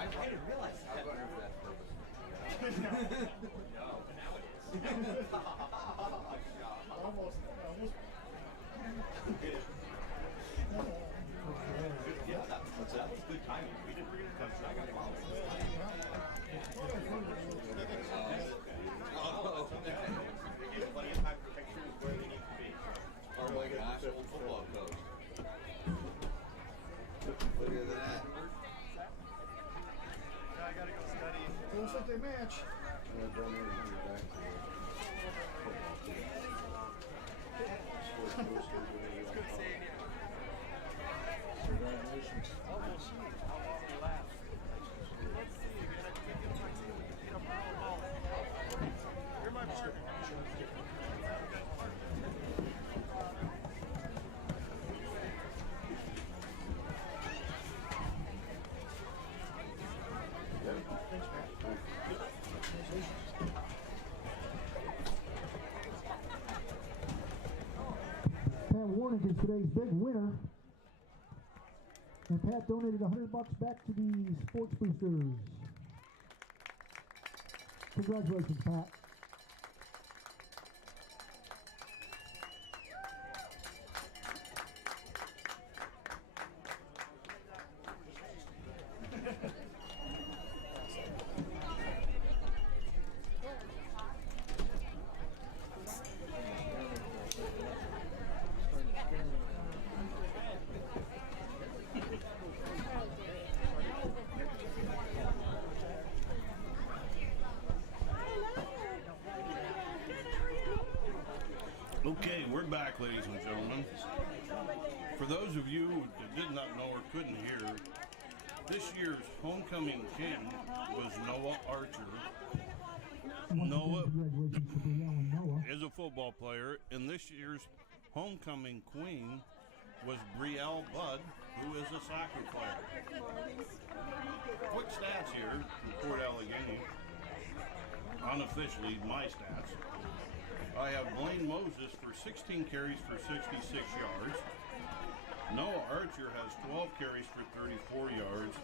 I didn't realize that. I was wondering for that purpose. What's that? Was good timing. We didn't read it. I got followed. Plenty of time for pictures where they need to be. Or like an actual football coach. Look at that. I gotta go study. Looks like they match. It's good seeing you. Congratulations. Oh, well, shoot. How long will you last? Let's see, man. I think it's my team. You know, Powerball. You're my partner. Pat Warnick is today's big winner. And Pat donated $100 back to the Sports Boosters. Congratulations, Pat. Okay, we're back, ladies and gentlemen. For those of you that did not know or couldn't hear, this year's homecoming king was Noah Archer. Noah Congratulations to Brielle and Noah. is a football player, and this year's homecoming queen was Brielle Budd, who is a soccer player. Quick stats here from Port Allegany. Unofficially, my stats. I have Blaine Moses for 16 carries for 66 yards. Noah Archer has 12 carries for 34 yards.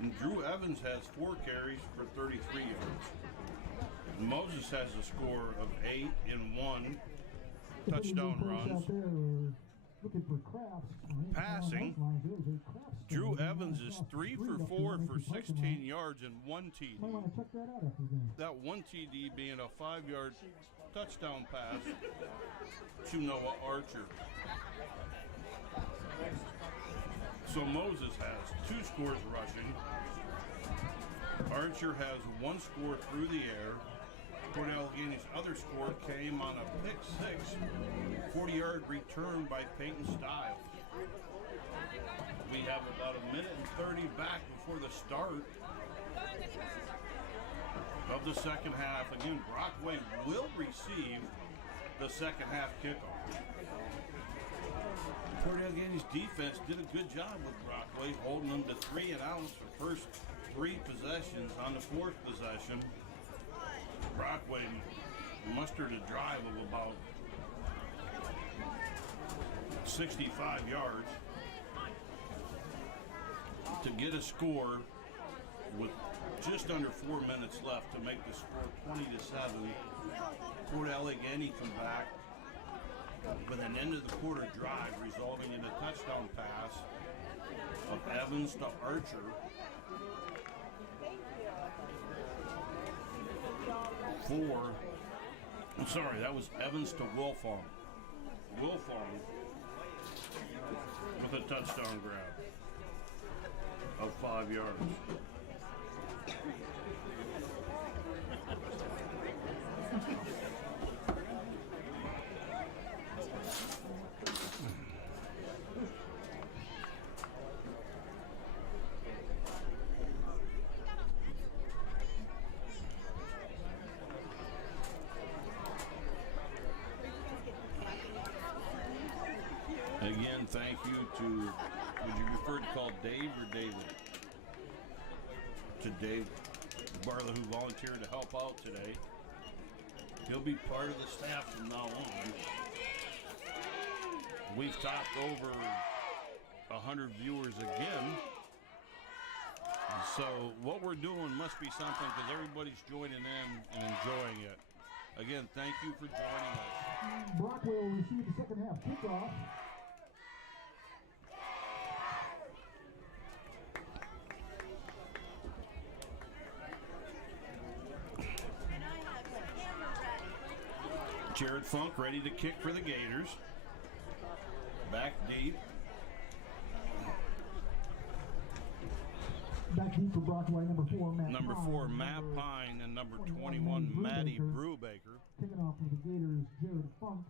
And Drew Evans has 4 carries for 33 yards. And Moses has a score of 8 and 1 touchdown runs. Looking for Crafts. Passing, Drew Evans is 3 for 4 for 16 yards and 1 TD. Might want to check that out after the game. That 1 TD being a 5-yard touchdown pass to Noah Archer. So Moses has 2 scores rushing. Archer has 1 score through the air. Port Allegany's other score came on a pick 6, 40-yard return by Peyton Stiles. We have about a minute and 30 back before the start of the second half. Again, Brockway will receive the second half kickoff. Port Allegany's defense did a good job with Brockway, holding them to 3 and outs for first 3 possessions. On the 4th possession, Brockway mustered a drive of about 65 yards to get a score with just under 4 minutes left to make the score 20-7. Port Allegany come back with an end of the quarter drive resulting in a touchdown pass of Evans to Archer. That was Evans to Wilfong. Wilfong with a touchdown grab of 5 yards. Again, thank you to, would you prefer to call Dave or David? To Dave Barlow, who volunteered to help out today. He'll be part of the staff from now on. We've topped over 100 viewers again. So what we're doing must be something because everybody's joining in and enjoying it. Again, thank you for joining us. Brockway will receive the second half kickoff. Jared Funk ready to kick for the Gators. Back deep. Back deep for Brockway, number 4, Matt Matt Pine, and number 21, Maddie Brubaker. Kicking off for the Gators, Jared Funk.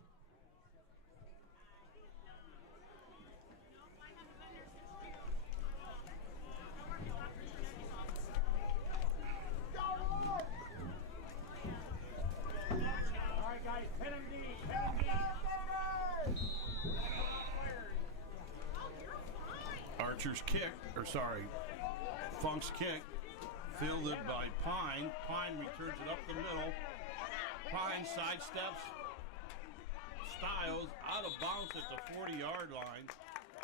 Archer's kick, Funk's kick, fielded by Pine. Pine returns it up the middle. Pine sidesteps Styles out of bounds at the 40-yard line.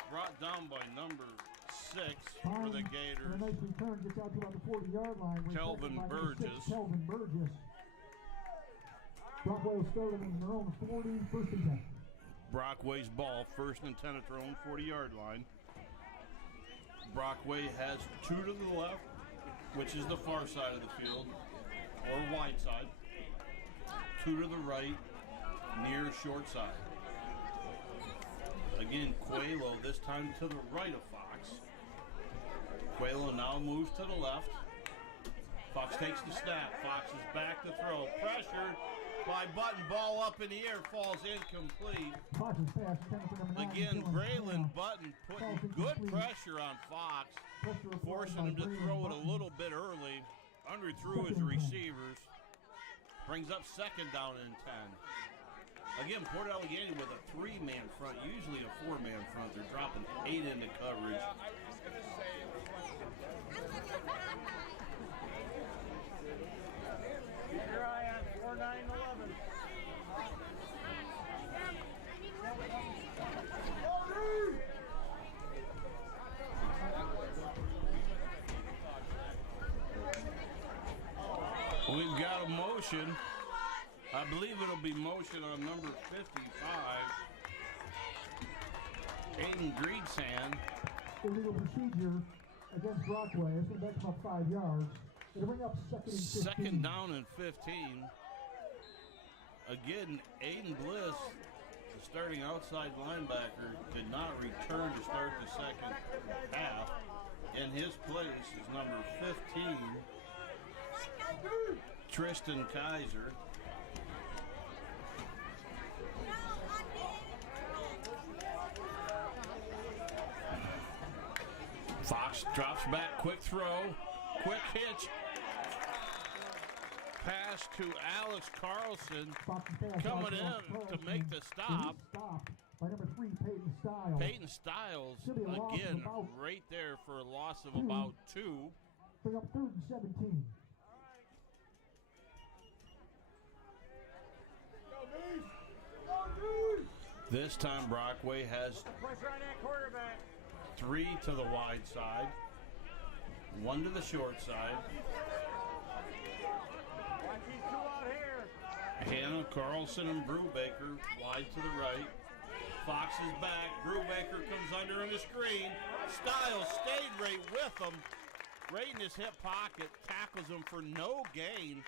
Brought down by number 6 for the Gators. A nice return gets out to about the 40-yard line. Kelvin Burgess. Kelvin Burgess. Brockway will start on their own 40, first and 10. Brockway's ball, first and 10 at their own 40-yard line. Brockway has 2 to the left, which is the far side of the field, or wide side. 2 to the right, near short side. Again, Quelo, this time to the right of Fox. Quelo now moves to the left. Fox takes the snap. Fox is back to throw. Pressured by Button. Ball up in the air, falls incomplete. Fox's pass intended for number 9. Again, Braylon Button putting good pressure on Fox, forcing him to throw it a little bit early. Underthrew his receivers. Brings up second down and 10. Again, Port Allegany with a 3-man front, usually a 4-man front. They're dropping 8 into coverage. Keep your eye on 4, 9, 11. We've got a motion. I believe it'll be motion on number 55. Aiden Greedsan. Illegal procedure against Brockway. It's going to back about 5 yards. It'll bring up second and 15. Second down and 15. Again, Aiden Bliss, the starting outside linebacker, did not return to start the second half. In his place is number 15, Tristan Kaiser. Fox drops back, quick throw, quick hitch. Pass to Alex Carlson, coming in to make the stop. By number 3, Peyton Styles. Peyton Styles, again, right there for a loss of about 2. Bring up 3rd and 17. This time Brockway has 3 to the wide side. One to the short side. Watch these two out here. Hannah, Carlson, and Brubaker wide to the right. Fox is back. Brubaker comes under in the screen. Stiles stayed right with him. Right in his hip pocket. Tackles him for no gain.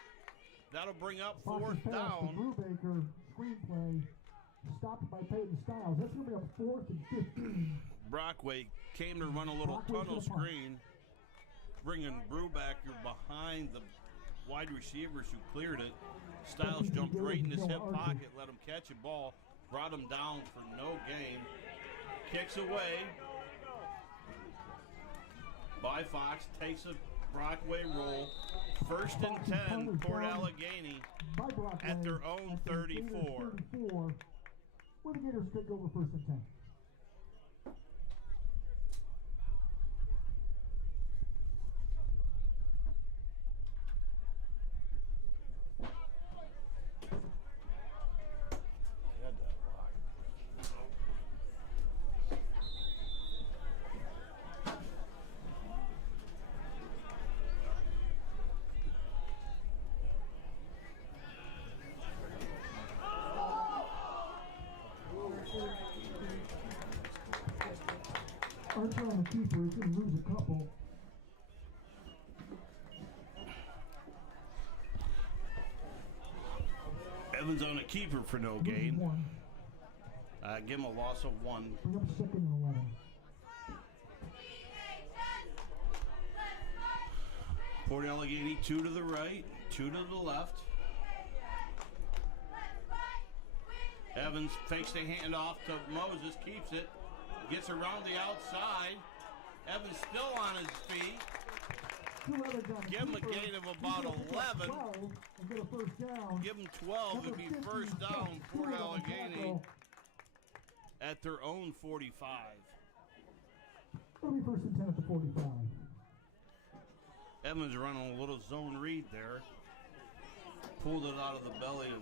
That'll bring up fourth down. Brubaker screenplay stopped by Peyton Stiles. That's going to be up 4th and 15. Brockway came to run a little tunnel screen, bringing Brubaker behind the wide receivers who cleared it. Stiles jumped right in his hip pocket, let him catch a ball, brought him down for no gain. Kicks away by Fox, takes a Brockway roll. 1st and 10, Port Allegany at their own 34. Where the Gators take over 1st and 10. Archer on the keeper, he's going to lose a couple. Evans on a keeper for no gain. Give him a loss of 1. Bring up 2nd and 11. Port Allegany 2 to the right, 2 to the left. Evans fakes the handoff to Moses, keeps it, gets around the outside. Evans still on his feet. Give him a gain of about 11. Give him 12. It'd be first down, Port Allegany at their own 45. It'll be 1st and 10 at the 45. Evans running a little zone read there. Pulled it out of the belly of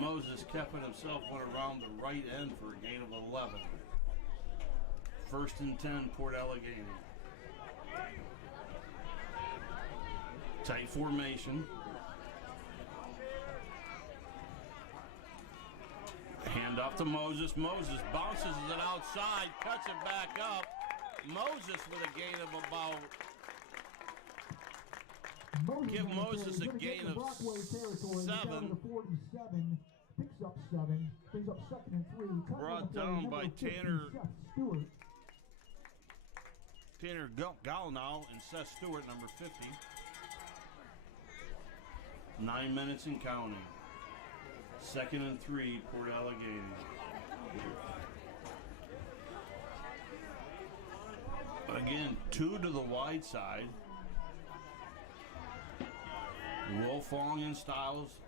Moses, kept it himself, went around the right end for a gain of 11. 1st and 10, Port Allegany. Tight formation. Hand off to Moses. Moses bounces it outside, cuts it back up. Moses with a gain of about... Give Moses a gain of 7. 47, picks up 7, brings up 2nd and 3. Brought down by Tanner Gallinow and Seth Stewart, number 50. 9 minutes and counting. 2nd and 3, Port Allegany. Again, 2 to the wide side. Wolfong and Stiles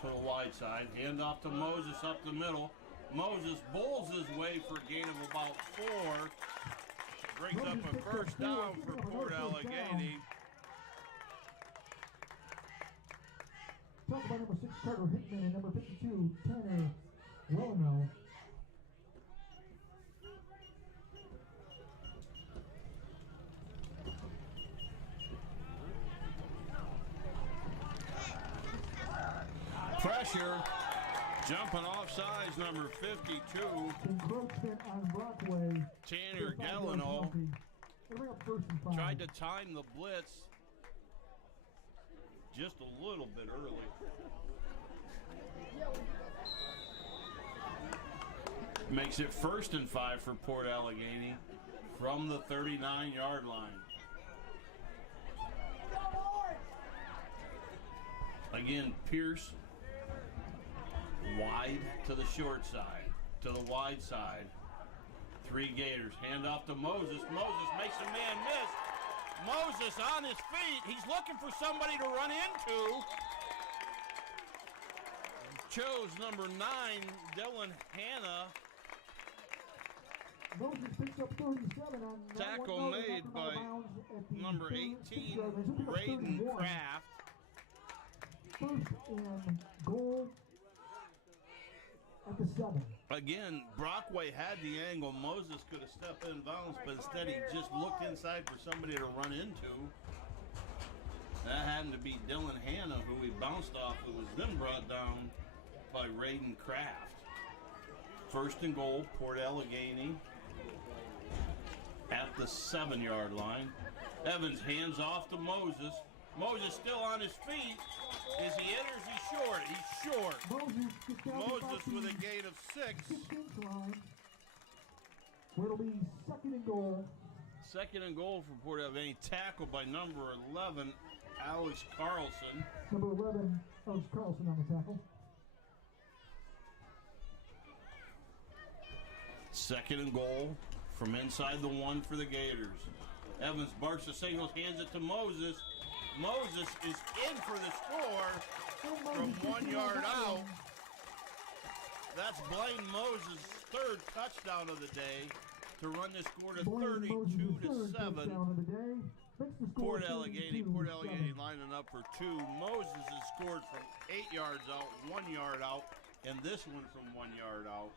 to the wide side. Hand off to Moses up the middle. Moses bowls his way for a gain of about 4. Brings up a first down for Port Allegany. Talk about number 6, Carter Hickman, and number 52, Tanner Wellno. Pressure. Jumping off sides, number 52. Encroachment on Brockway. Tanner Gallinow tried to time the blitz just a little bit early. Makes it 1st and 5 for Port Allegany from the 39-yard line. Again, Pierce wide to the short side, to the wide side. 3 Gators. Hand off to Moses. Moses makes a man miss. Moses on his feet. He's looking for somebody to run into. Chose number 9, Dylan Hanna. Moses picks up 37 on Tackle made by number 18, Braden Kraft. 1st and goal at the 7. Again, Brockway had the angle. Moses could have stepped in bounds, but instead he just looked inside for somebody to run into. That happened to be Dylan Hanna, who he bounced off. It was then brought down by Raiden Kraft. First and goal, Port Allegany at the 7-yard line. Evans hands off to Moses. Moses still on his feet. Is he in or is he short? He's short. Moses with a gain of 6. 6-inch line. Where it'll be second and goal. Second and goal for Port Allegany. Tackled by number 11, Alex Carlson. Number 11, Alex Carlson on the tackle. Second and goal from inside the 1 for the Gators. Evans barks the signals, hands it to Moses. Moses is in for the score from 1 yard out. That's Blaine Moses' 3rd touchdown of the day to run the score to 32-7. Port Allegany lining up for 2. Moses has scored from 8 yards out, 1 yard out, and this one from 1 yard out.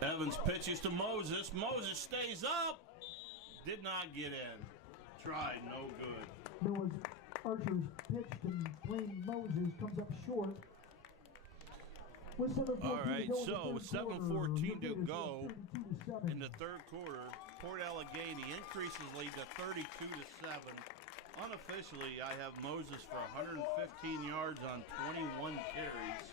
Evans pitches to Moses. Moses stays up. Did not get in. Tried, no good. There was Archer's pitch to Blaine Moses, comes up short. All right, so 7:14 to go in the 3rd quarter. Port Allegany increases lead to 32-7. Unofficially, I have Moses for 115 yards on 21 carries.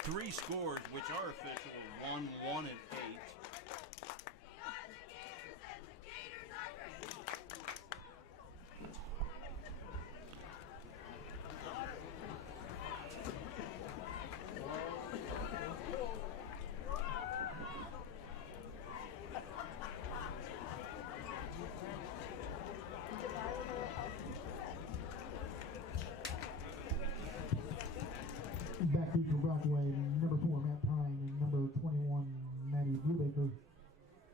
3 scores, which are official, 1, 1, and 8. Backbeat for Brockway, number 4, Matt Pine, and number 21, Matty Brubaker.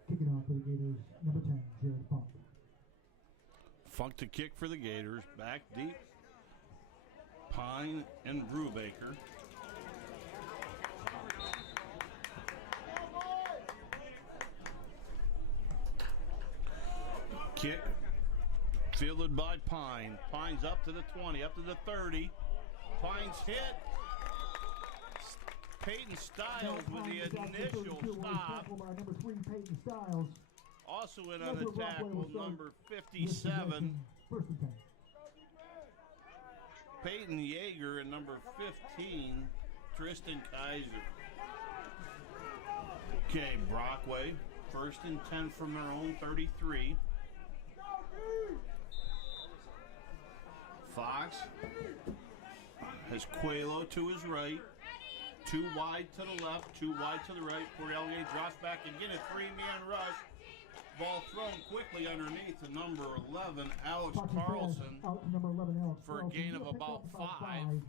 Kicking off for the Gators, number 10, Jared Funk. Funk to kick for the Gators, back deep. Pine and Brubaker. Kick fielded by Pine. Pine's up to the 20, up to the 30. Pine's hit. Peyton Stiles with the initial stop. Also in on the tackle, number 57. Peyton Yeager and number 15, Tristan Kaiser. Okay, Brockway, 1st and 10 from their own 33. Fox has Coelho to his right. 2 wide to the left, 2 wide to the right. Port Allegany drops back again, a 3-man rush. Ball thrown quickly underneath to number 11, Alex Carlson, for a gain of about 5.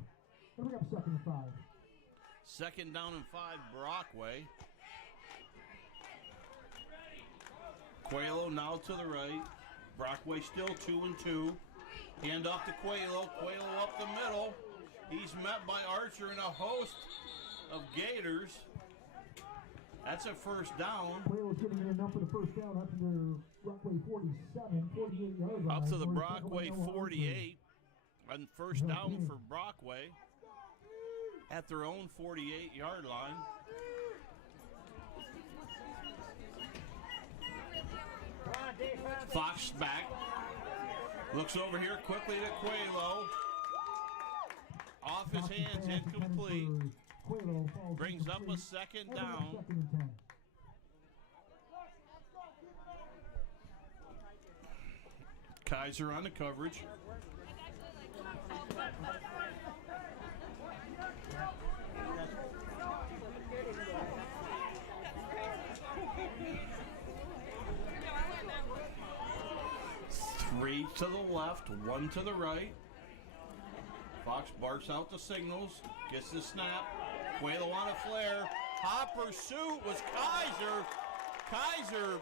Second down and 5, Brockway. Coelho now to the right. Brockway still 2 and 2. Hand off to Coelho. Coelho up the middle. He's met by Archer and a host of Gators. That's a first down. Coelho's getting it enough for the first down up to the Brockway 47, 48 yards. Up to the Brockway 48. On first down for Brockway at their own 48-yard line. Fox back. Looks over here quickly to Coelho. Off his hands, incomplete. Brings up a second down. Kaiser on the coverage. Three to the left, 1 to the right. Fox barks out the signals, gets the snap, Quaylo on a flare. Hot pursuit was Kaiser. Kaiser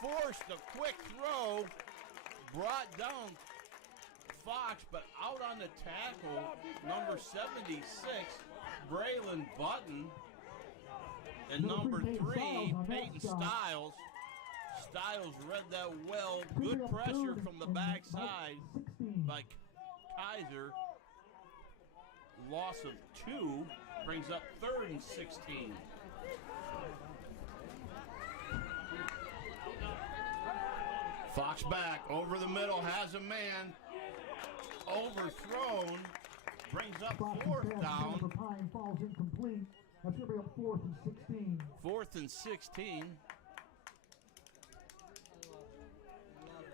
forced a quick throw, brought down Fox, but out on the tackle, number 76, Braylon Button, and number 3, Peyton Stiles. Stiles read that well. Good pressure from the backside by Kaiser. Loss of 2 brings up 3rd and 16. Fox back over the middle, has a man. Overthrown, brings up 4th down. Pine falls incomplete. That's going to be a 4th and 16. 4th and 16.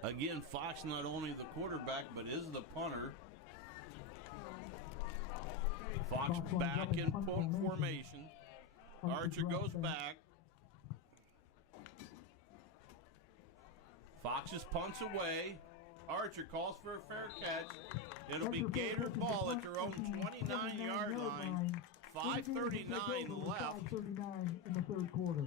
Again, Fox not only the quarterback, but is the punter. Fox back in punt formation. Archer goes back. Fox's punts away. Archer calls for a fair catch. It'll be Gator ball at their own 29-yard line. 5:39 left. 5:39 in the 3rd quarter.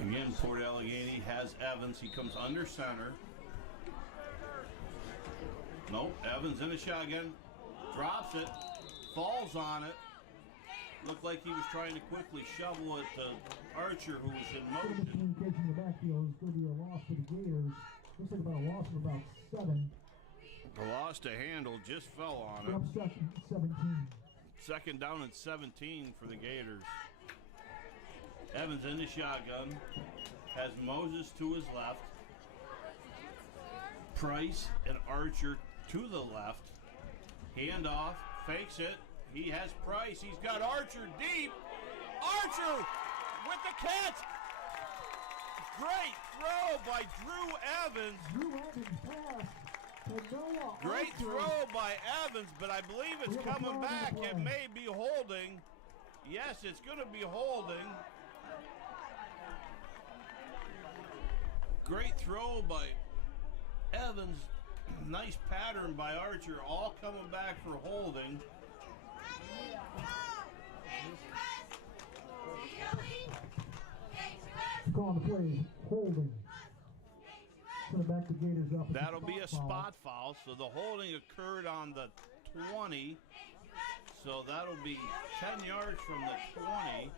Again, Port Allegany has Evans. He comes under center. Nope, Evans in a shotgun. Drops it. Falls on it. Looked like he was trying to quickly shovel it to Archer, who was in motion. Communication in the backfield is going to be a loss for the Gators. Looks like about a loss of about 7. The loss to handle just fell on Up it. 17. 2nd down and 17 for the Gators. Evans in the shotgun. Has Moses to his left. Price and Archer to the left. Handoff. Fakes it. He has Price. He's got Archer deep. Archer with the catch. Great throw by Drew Evans. Drew Evans pass to Noah Great Archer. throw by Evans, but I believe it's coming back. It may be holding. Yes, it's going to be holding. Great throw by Evans. Nice pattern by Archer. All coming back for holding. Calling the play, holding. Send it back to Gators up. That'll be a spot foul. So the holding occurred on the 20. So that'll be 10 yards from the 20.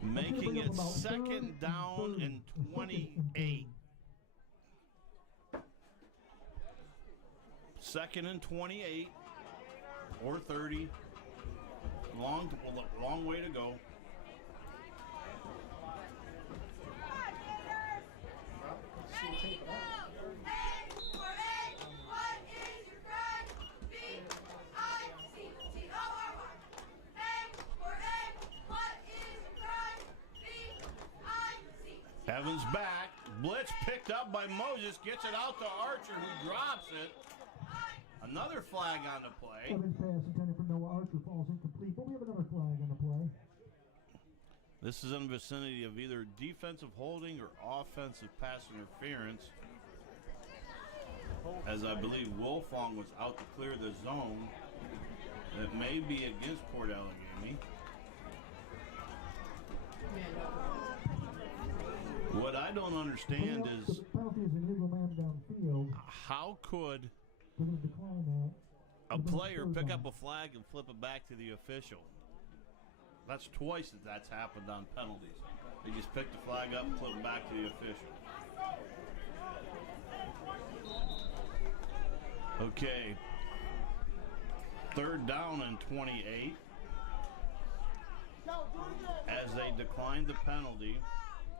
Making it 2nd down and 28. 2nd and 28 or 30. Long way to go. Evans back. Blitz picked up by Moses. Gets it out to Archer, who drops it. Another flag on the play. Evans pass intended for Noah Archer falls incomplete, but we have another flag on the play. This is in the vicinity of either defensive holding or offensive pass interference, as I believe Wolfong was out to clear the zone. It may be against Port Allegany. What I don't understand is The penalty is an illegal man downfield. how could We're going to decline that. a player pick up a flag and flip it back to the official? That's twice that's happened on penalties. They just pick the flag up and flip it back to the official. Okay. 3rd down and 28. As they declined the penalty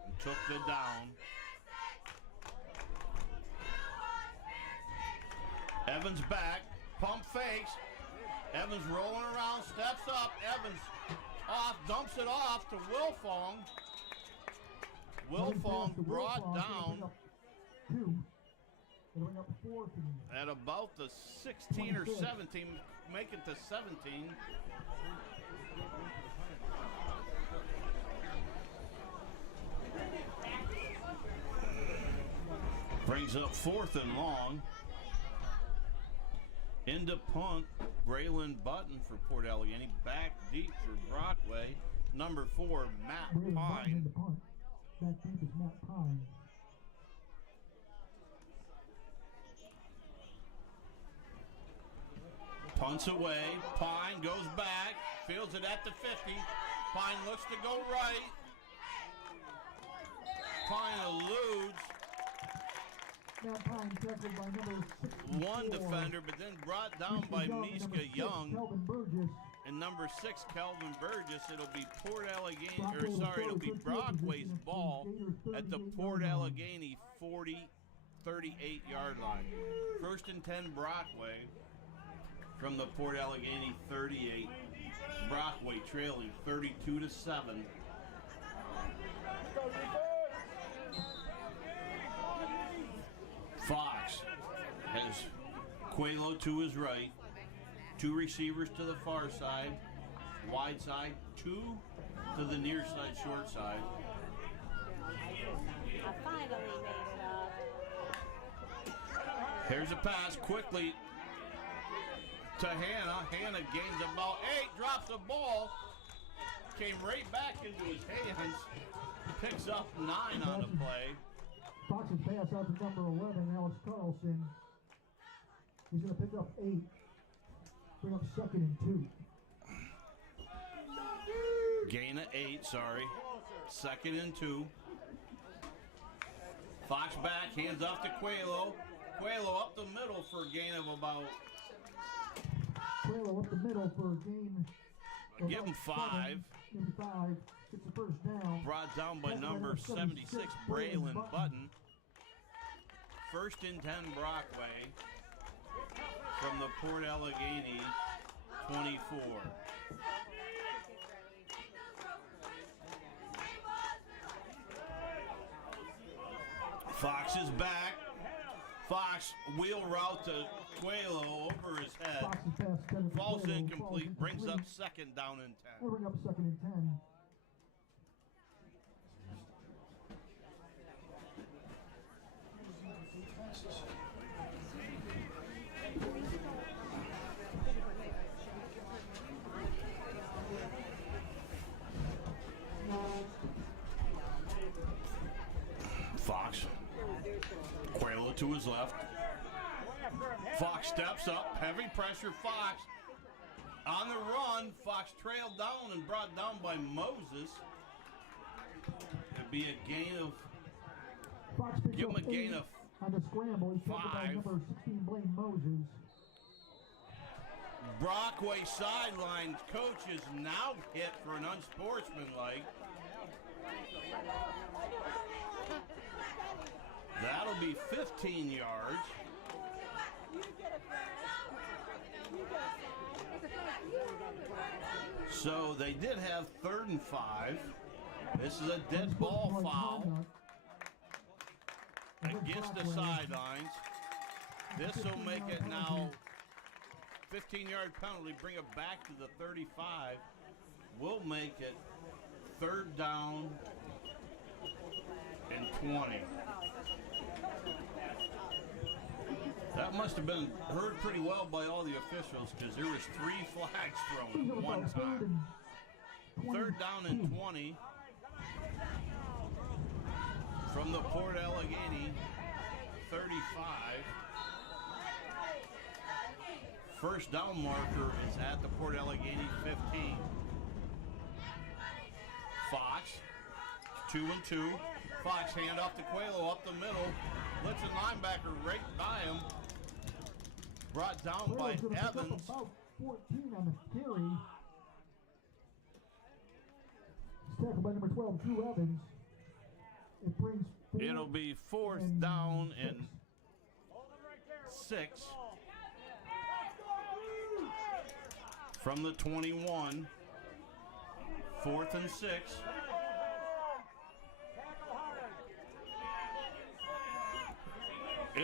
and took the down. Evans back, pump fakes. Evans rolling around, steps up. Evans off, dumps it off to Wilfong. Wilfong brought down. 2. It'll bring up 4th and At about the 16 or 17, make it to 17. Brings up 4th and long. Into punt, Braylon Button for Port Allegany. Back deep for Brockway. Number 4, Matt Braylon Button Pine. in the punt. Back deep is Matt Pine. Punts away. Pine goes back. Fields it at the 50. Pine looks to go right. Pine eludes Matt Pine tackled by number 64. one defender, but then brought down by Miska Young. Kelvin Burgess. And number 6, Kelvin Burgess. It'll be Port Allegany, or sorry, it'll be Brockway's ball at the Port Allegany 38-yard line. 1st and 10, Brockway from the Port Allegany 38. Brockway trailing 32-7. Fox has Coelho to his right. 2 receivers to the far side, wide side, 2 to the near side, short side. I finally made it up. Here's a pass quickly to Hannah. Hannah gains about 8, drops the ball, came right back into his hands, picks up 9 on the play. Fox's pass out to number 11, Alex Carlson. He's going to pick up 8. Bring up 2nd and 2. Gain of 8, sorry. 2nd and 2. Fox back, hands off to Coelho. Coelho up the middle for a gain of about... Coelho up the middle for a gain. Give him 5. Give him 5. Gets the first down. Brought down by number 76, Braylon Button. 1st and 10, Brockway from the Port Allegany 24. Fox is back. Fox wheel route to Coelho over his head. Fox's pass to Falls Coelho. incomplete. Brings up 2nd down and 10. They'll bring up 2nd and 10. Fox. Coelho to his left. Fox steps up. Heavy pressure. Fox on the run. Fox trailed down and brought down by Moses. It'd be a gain of... Fox picks Give him up a gain 8 of on the scramble. He's tackled by 5. number 16, Blaine Moses. Brockway sidelines. Coach is now hit for an unsportsmanlike. That'll be 15 yards. So they did have 3rd and 5. This is a dead ball foul against the sidelines. This will make it now 15-yard penalty, bring it back to the 35. We'll make it 3rd down and 20. That must have been heard pretty well by all the officials because there was 3 flags thrown one time. 3rd down and 20 from the Port Allegany 35. First down marker is at the Port Allegany 15. Fox, 2 and 2. Fox hand off to Coelho up the middle. Blitzing linebacker right by him. Brought down by Coelho's gonna pick up Evans. about 14 on the carry. He's tackled by number 12, Drew Evans. It brings 4th It'll be 4th down and 6 from the 21. 4th and 6.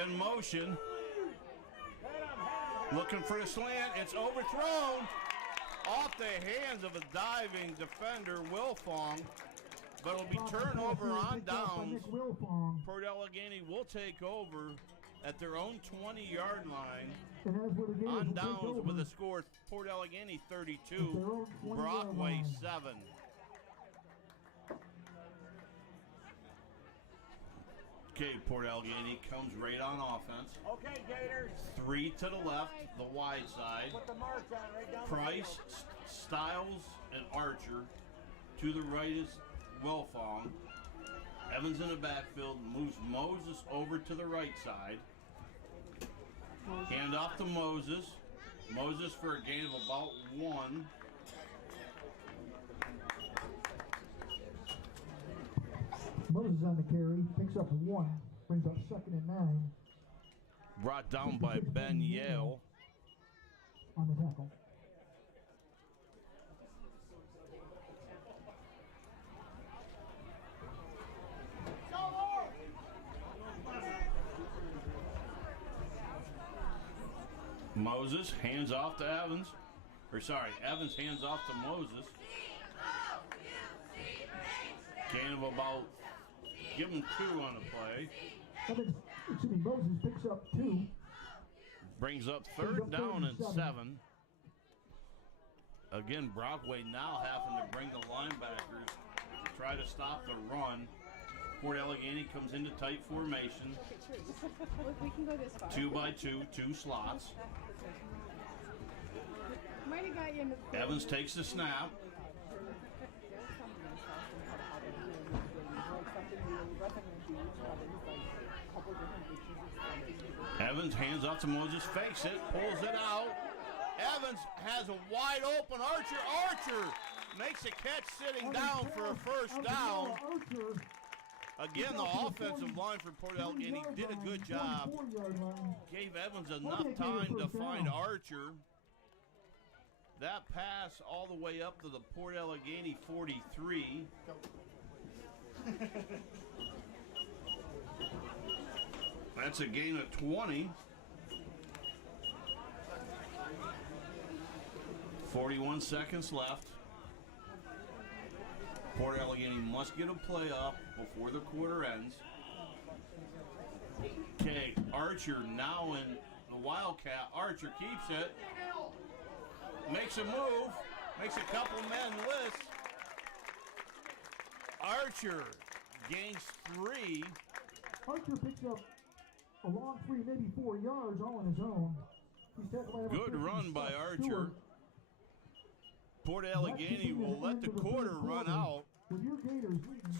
in motion. Looking for the slant. It's overthrown off the hands of a diving defender, Wilfong. But it'll be turnover on downs. Port Allegany will take over at their own 20-yard line. On downs with a score, Port Allegany 32, Brockway 7. Okay, Port Allegany comes right on offense. Okay, Gators. 3 to the left, the wide side. Put the mark on right down. Price, Styles, and Archer. To the right is Wilfong. Evans in the backfield moves Moses over to the right side. Hand off to Moses. Moses for a gain of about 1. Moses on the carry, picks up 1, brings up 2nd and 9 Brought down by Ben Yale. on the tackle. Moses hands off to Evans. Evans hands off to Moses. Gain of about, give him 2 on the play. Moses picks up 2. Brings up 3rd down and 7. Again, Brockway now having to bring the linebackers to try to stop the run. Port Allegany comes into tight formation. We can go this far. 2 by 2, 2 slots. Might have got you in the Evans takes the snap. Evans hands off to Moses, fakes it, pulls it out. Evans has a wide open Archer. Archer makes a catch sitting down for a first down. Again, the offensive line for Port Allegany did a good job. Gave Evans enough time to find Archer. That pass all the way up to the Port Allegany 43. That's a gain of 20. 41 seconds left. Port Allegany must get a play up before the quarter ends. Okay, Archer now in the Wildcat. Archer keeps it. Makes a move. Makes a couple men list. Archer gains 3. Archer picks up a long 3, maybe 4 yards, all on his own. He's tackled by Good run by Archer. Port Allegany will let the quarter run out.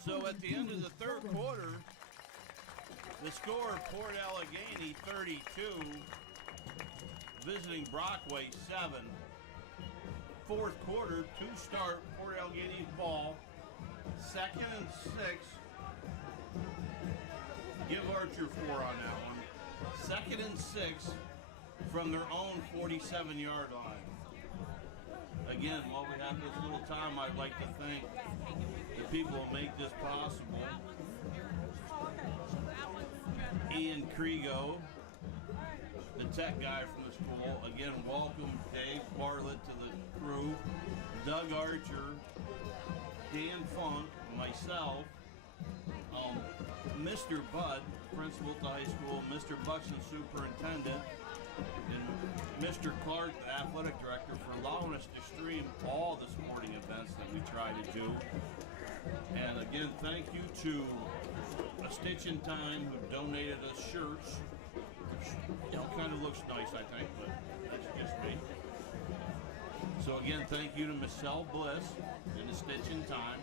So at the end of the third quarter, the score, Port Allegany 32, visiting Brockway 7. Fourth quarter, 2 start, Port Allegany ball. 2nd and 6. Give Archer 4 on that one. 2nd and 6 from their own 47-yard line. Again, while we have this little time, I'd like to thank the people who make this possible. Ian Kriego, the tech guy from the school. Again, welcome Dave Bartlett to the crew. Doug Archer, Dan Funk, myself, Mr. Bud, principal at the high school, Mr. Buxton, superintendent, and Mr. Clark, the athletic director, for allowing us to stream all the sporting events that we try to do. And again, thank you to A Stitch in Time, who donated us shirts. You know, kind of looks nice, I think, but that's just me. So again, thank you to Michelle Bliss and A Stitch in Time.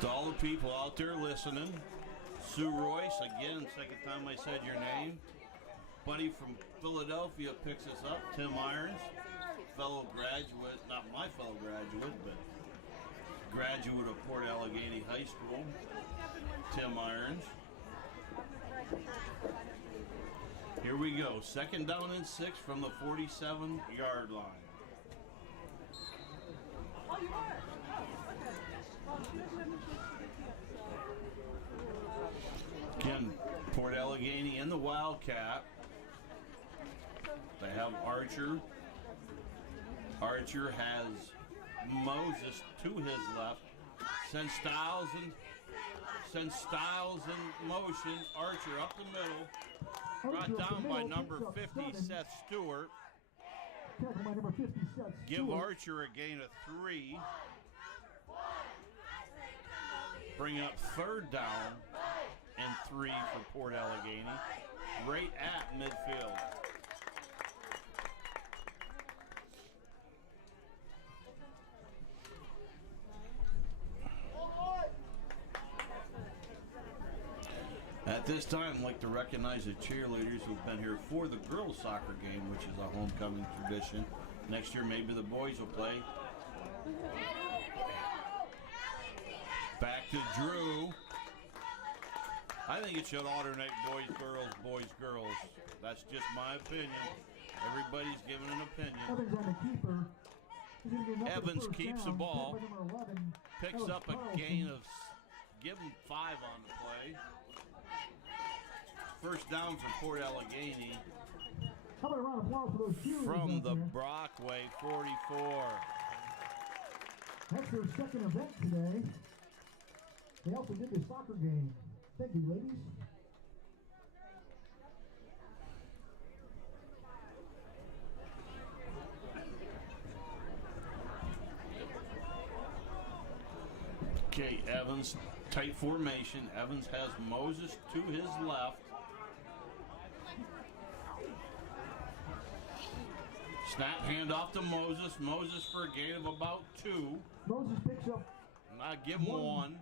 To all the people out there listening, Sue Royce, again, second time I said your name. Buddy from Philadelphia picks us up, Tim Irons, fellow graduate, not my fellow graduate, but graduate of Port Allegany High School, Tim Irons. Here Here we go. 2nd down and 6 from the 47-yard line. Again, Port Allegany in the Wildcat. They have Archer. Archer has Moses to his left. Sends Styles in motion. Archer up the middle. Brought down by number 50, Seth Stewart. Give Archer a gain of 3. Bring up 3rd down and 3 for Port Allegany. Right at midfield. At this time, I'd like to recognize the cheerleaders who've been here for the girls' soccer game, which is a homecoming tradition. Next year, maybe the boys will play. Back to Drew. I think it should alternate boys, girls. That's just my opinion. Everybody's giving an opinion. Evans keeps the ball. Picks up a gain of, give him 5 on the play. 1st down for Port Allegany from the Brockway 44. That's their 2nd event today. They also did the soccer game. Thank you, ladies. Okay, Evans, tight formation. Evans has Moses to his left. Snap handoff to Moses. Moses for a gain of about 2. Moses picks up. I give him 1.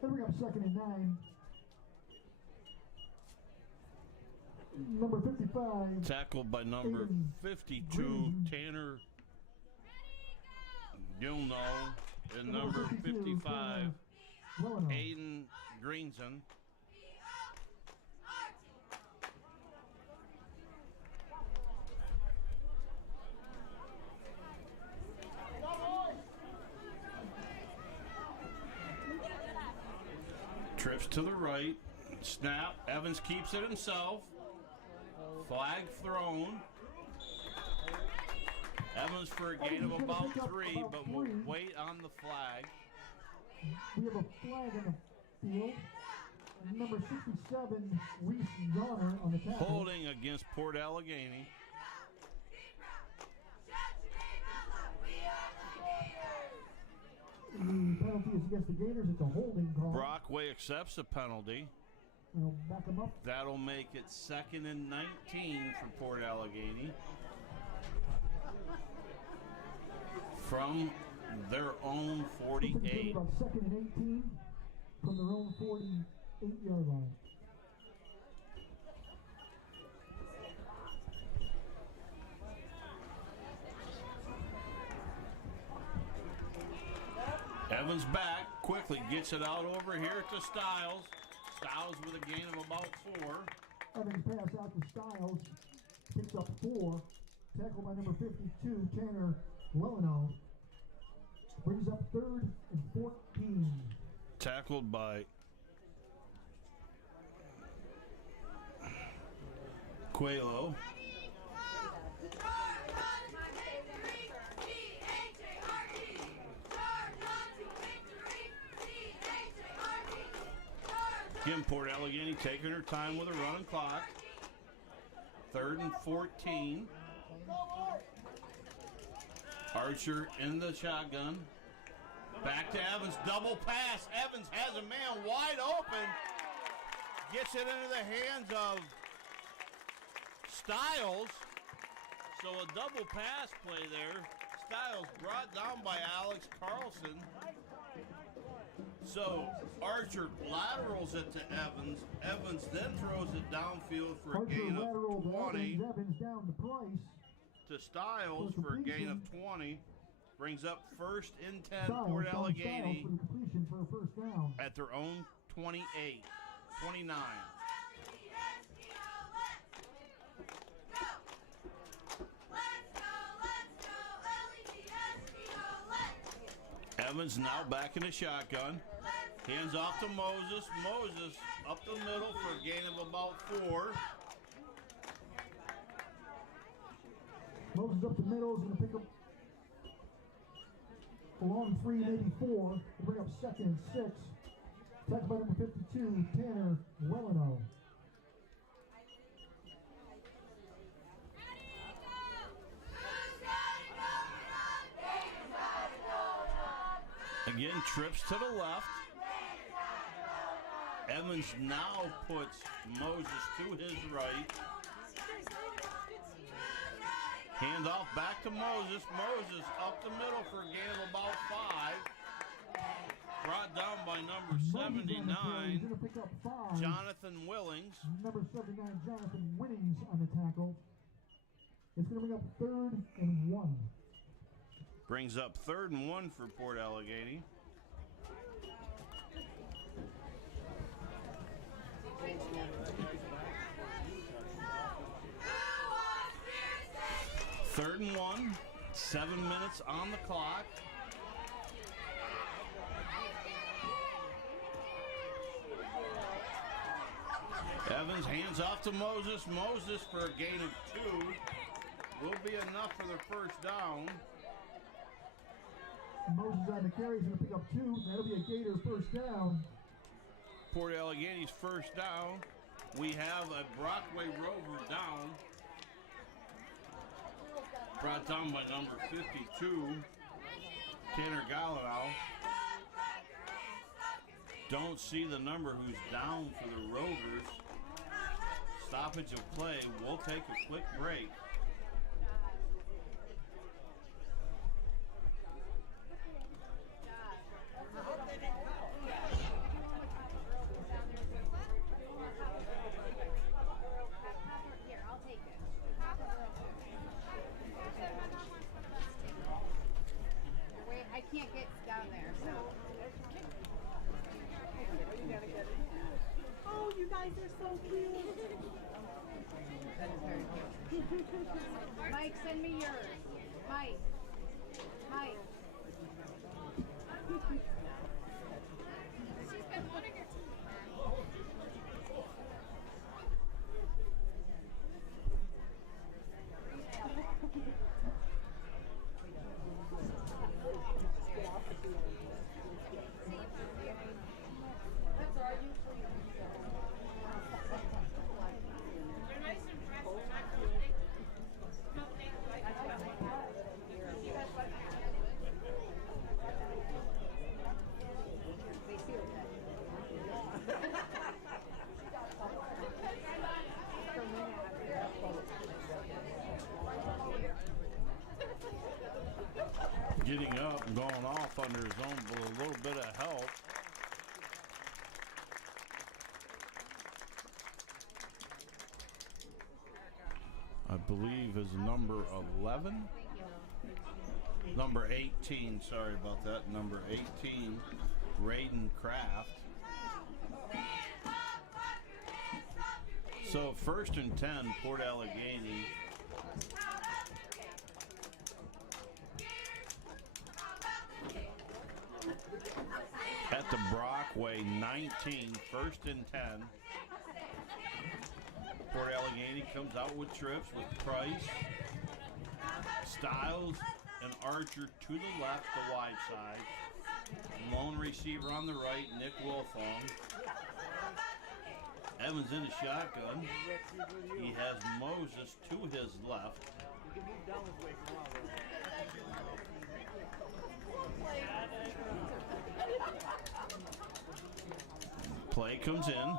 They bring up 2nd and 9. Number 55. Tackled by number 52, Tanner Gilno, and number 55, Aiden Greenson. Trips to the right. Snap. Evans keeps it himself. Flag thrown. Evans for a gain of about 3, but we'll wait on the flag. We have a flag on the field. Number 67, Reese Donner on the tackle. Holding against Port Allegany. The penalty is against the Gators. It's a holding call. Brockway accepts the penalty. We'll back him up. That'll make it 2nd and 19 for Port Allegany. From their own 48. About 2nd and 18 from their own 48-yard line. Evans back, quickly gets it out over here to Styles. Styles with a gain of about 4. Evans pass out to Styles, picks up 4. Tackle by number 52, Tanner Lelino. Brings up 3rd and 14. Tackled by Coelho. Again, Port Allegany taking her time with a running clock. 3rd and 14. Archer in the shotgun. Back to Evans, double pass. Evans has a man wide open. Gets it into the hands of Styles. So a double pass play there. Styles brought down by Alex Carlson. So Archer laterals it to Evans. Evans then throws it downfield for a gain of 20. Evans down to Price. To Styles for a gain of 20. Brings up 1st and 10 Port Allegany for a first down. at their own 28, 29. Evans now back in the shotgun. Hands off to Moses. Moses up the middle for a gain of about 4. Moses up the middle is going to pick up along 3, maybe 4. To bring up 2nd and 6. Tackled by number 52, Tanner Welleno. Again, trips to the left. Evans now puts Moses to his right. Hand off back to Moses. Moses up the middle for a gain of about 5. Brought down by number 79, Jonathan Willings. Number 79, Jonathan Willings on the tackle. It's going to bring up 3rd and 1. Brings up 3rd and 1 for Port Allegany. Third and 1, 7 minutes on the clock. Evans hands off to Moses. Moses for a gain of 2. Will be enough for the first down. Moses on the carry is going to pick up 2. That'll be a Gator first down. Port Allegany's first down. We have a Brockway Rover down. Brought down by number 52, Tanner Gallinau. Don't see the number who's down for the Rovers. Stoppage of play. We'll take a quick break. Can't get down there, so. Oh, you guys are so cute. That is very cute. Mike, send me yours. Mike. Mike. She's been wanting it to. Getting up and going off under his own with a little bit of help. I believe is number 11. Number 18, sorry about that. Number 18, Raiden Kraft. So 1st and 10, Port Allegany. At the Brockway, 19, 1st and 10. Port Allegany comes out with trips with Price, Stiles, and Archer to the left, the wide side. Lone receiver on the right, Nick Wilfong. Evans in the shotgun. He has Moses to his left. Play comes in.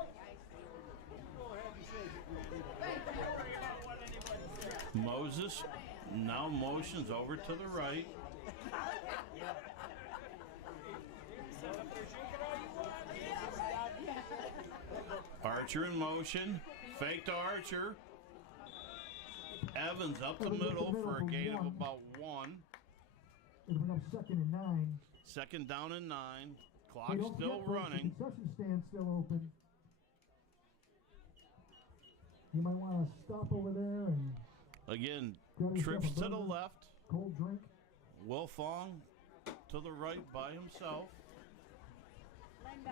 Moses now motions over to the right. Archer in motion. Fake to Archer. Evans up the middle for a gain of about 1. It'll bring up 2nd and 9. 2nd down and 9. Clock still running. The concession stand still open. You might want to stop over there and Again, grab yourself trips a to the burger, left. cold drink. Wilfong to the right by himself. Linda.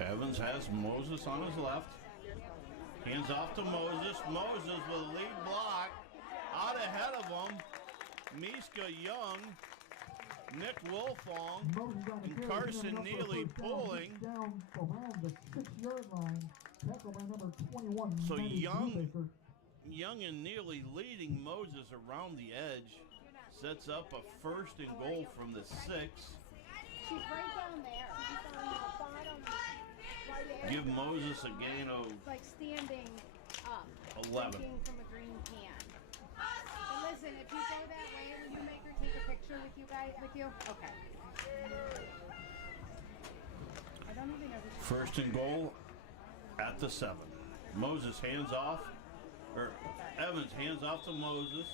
Evans has Moses on his left. Hands off to Moses. Moses with a lead block. Out ahead of him, Miska Young, Nick Wolfong, and Carson Neely pulling. Down around the 6-yard line. Tackle by number 21. So Matty Brubaker. Young and Neely leading Moses around the edge. Sets up a 1st and goal from the 6. She's right down there. She's on the bottom right there. Give Moses a gain of It's like standing up. 11. Drinking from a green can. But listen, if you go that way, will you make her take a picture with you guys? With you? Okay. I don't even know who. 1st and goal at the 7. Moses hands off, or Evans hands off to Moses.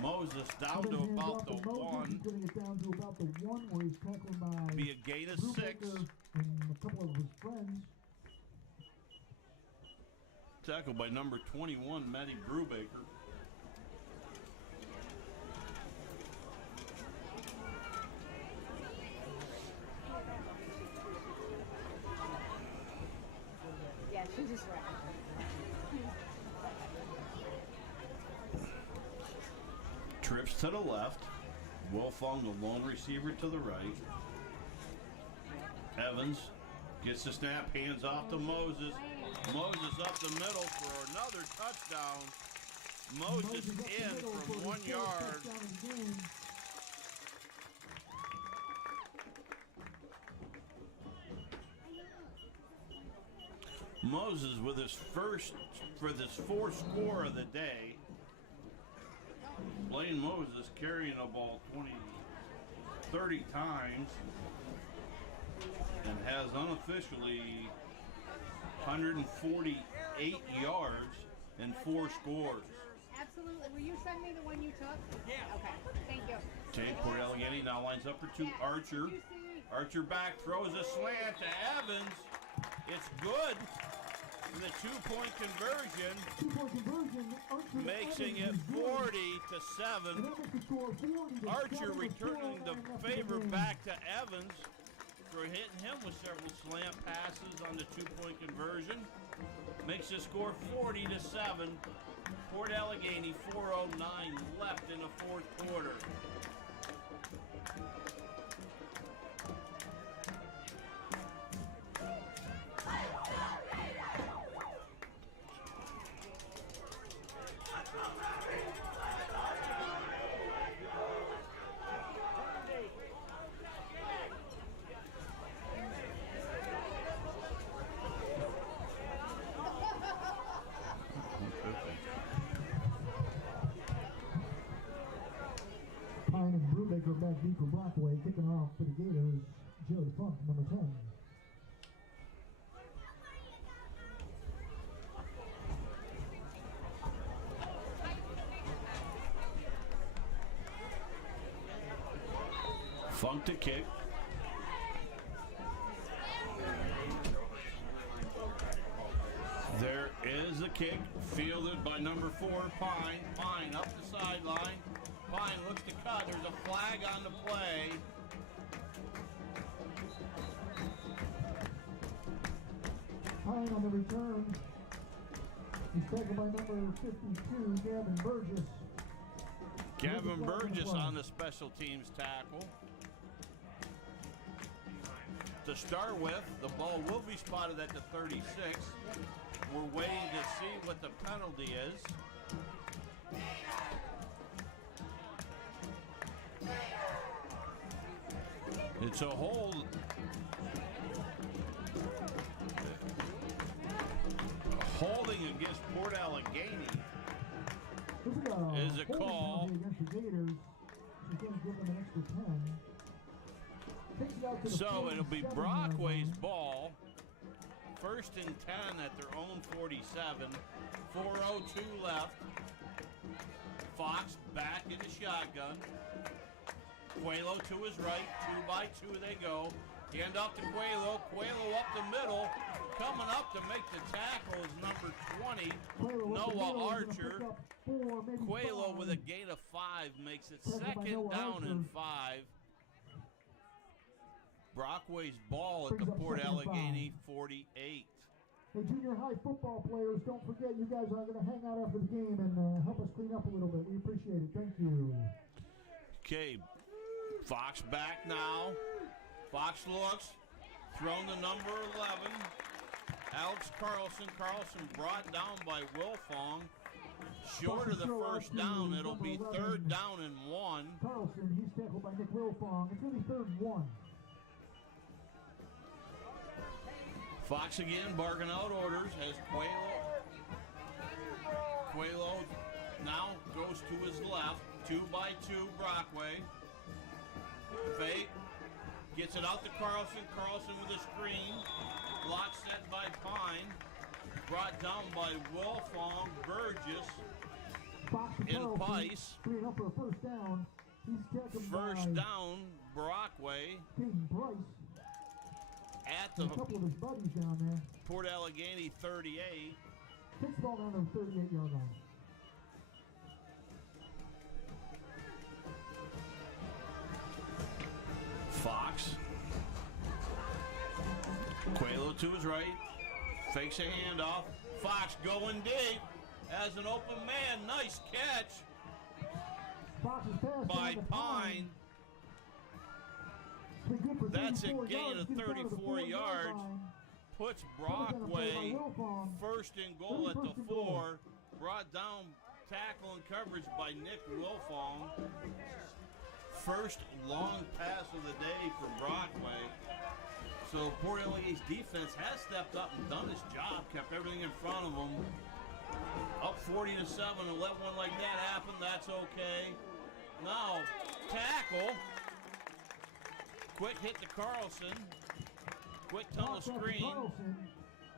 Moses down to about the 1. He's getting it down to about the 1 where he's tackled by Be a gain of 6. Brubaker and a couple of his friends. Tackled by number 21, Matty Brubaker. Yeah, she just ran. Trips to the left. Wolfong, the lone receiver, to the right. Evans gets the snap, hands off to Moses. Moses up the middle for another touchdown. Moses in from 1 yard. Moses with his first, for this 4th score of the day. Blaine Moses carrying the ball 30 times and has unofficially 148 yards and 4 scores. Absolutely. Will you send me the one you took? Yeah. Okay. Thank you. Okay, Port Allegany now lines up for 2. Archer. Archer back, throws a slant to Evans. It's good. And the 2-point conversion, 2-point conversion. Archer making it 40-7. Archer returning the favor back to Evans for hitting him with several slant passes on the 2-point conversion. Makes the score 40-7. Port Allegany, 4:09 left in the 4th quarter. Pine and Brubaker back deep for Brockway. Kicking off for the Gators, Joe Funk, number 10. Funk to kick. There is the kick, fielded by number 4, Pine. Pine up the sideline. Pine looks to cut. There's a flag on the play. Pine on the return. He's tackled by number 52, Gavin Burgess. Gavin Burgess on the special teams tackle. To start with, the ball will be spotted at the 36. We're waiting to see what the penalty is. It's a hold. Holding against Port Allegany is a call. Against the Gators. She's going to give them an extra 10. Takes it out to the So it'll be 47-yard Brockway's line. ball. 1st and 10 at their own 47. 4:02 left. Fox back in the shotgun. Coelho to his right. 2 by 2 they go. Hand off to Coelho. Coelho up the middle. Coming up to make the tackle is number 20, Quaylo with the Noah middle, he's gonna Archer. pick up 4, maybe Quaylo 5. with a gain of 5 makes it Tackled by second Noah down Archer. and 5. Brockway's ball at the Brings up Port second and Allegany 48. Hey, junior high football players, don't forget you guys are going to hang out after the game and help us clean up a little bit. We appreciate it. Thank you. Okay, Fox back now. Fox looks, thrown to number 11. Alex Carlson. Carlson brought down by Wilfong. Short of the first down, it'll be third down and 1. Carlson, he's tackled by Nick Wilfong. It's really 3rd and 1. Fox again barking out orders as Quaylo now goes to his left. 2 by 2, Brockway. Fake. Gets it out to Carlson. Carlson with a screen. Block set by Pine. Brought down by Wilfong, Burgess, Fox and and Carlson, Pice. 3 and up for a first down. He's tackled First by down, Brockway King Bryce. at And the a couple of his buddies down there. Port Allegany 38. Takes the ball down to the 38-yard line. Fox. Quaylo to his right. Fakes a handoff. Fox going deep. As an open man. Nice catch Fox's pass by down to Pine. It's been good for That's a 34 gain yards. of Gets down to the 34 4-yard yards. line. Puts Comes down a play by Brockway Wilfong. first and goal at the First and goal. 4. Brought down tackle and coverage by Nick Wilfong. First long pass of the day from Brockway. So Port Allegany's defense has stepped up and done his job, kept everything in front of them. Up 40-7 and let one like that happen, that's okay. Now, tackle. Quick hit to Carlson. Quick tunnel Fox after screen. Carlson.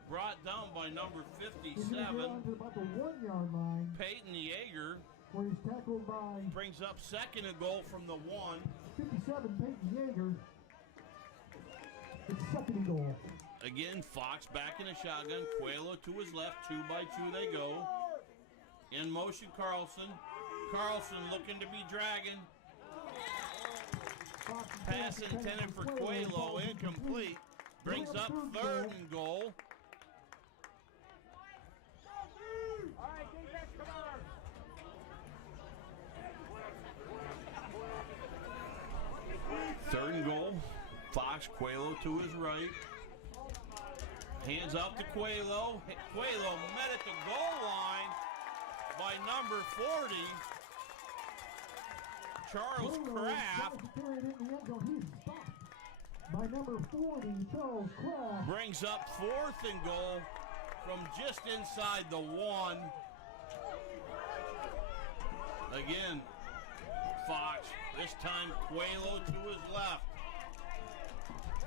Brought down by number He's going to 57, go down to about the 1-yard line Peyton Yeager. where he's tackled by Brings up second and goal from the 1. 57, Peyton Yeager. It's 2nd and goal. Again, Fox back in a shotgun. Quaylo to his left. 2 by 2 they go. In motion, Carlson. Carlson looking to be dragging. Fox is Pass passing intended for Quaylo. Quaylo. Incomplete. Brings up third and goal. All right, defense, come on. Third and goal. Fox, Quaylo to his right. Hands up to Quaylo. Quaylo met at the goal line by number 40, Charles Quaylo Kraft. tries to carry it in the end zone. He's stopped by number 40, Charles Kraft. Brings up 4th and goal from just inside the 1. Again, Fox, this time Quaylo to his left.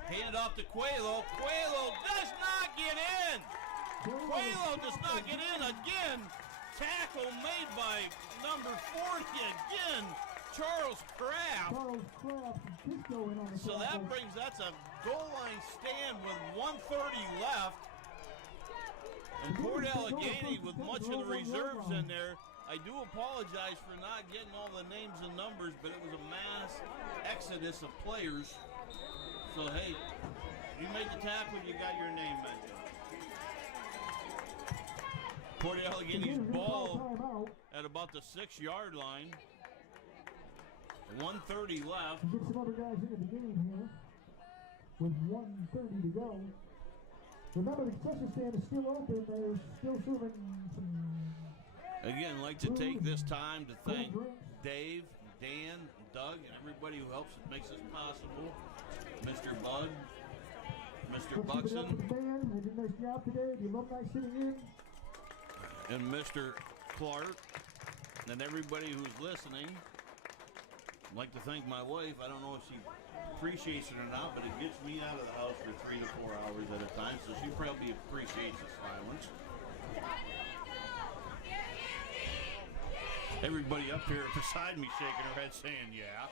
Hand off to Quaylo. Quaylo does not get in. Quaylo does not get in again. Tackle made by number 40 again, Charles Kraft. Charles Kraft and Kisco in on the So that's a goal line stand with 1:30 left. And Port Allegany with much of the reserves in there. I do apologize for not getting all the names and numbers, but it was a mass exodus of players. So, hey, you made the tackle, you got your name mentioned. Port Allegany's ball at about the 6-yard line. 1:30 left. Get some other guys into the game here with 1:30 to go. Remember, the concession stand is still open. They're still serving some. Again, like to take this time to thank Dave, Dan, Doug, and everybody who helps makes this possible. Mr. Bud, Mr. Let's give it up Buxton, for the band. They did a nice job today. The alumni sitting in. and Mr. Clark, and everybody who's listening. I'd like to thank my wife. I don't know if she appreciates it or not, but it gets me out of the house for 3 to 4 hours at a time, so she probably appreciates the silence. Everybody up here beside me shaking her head saying, yeah.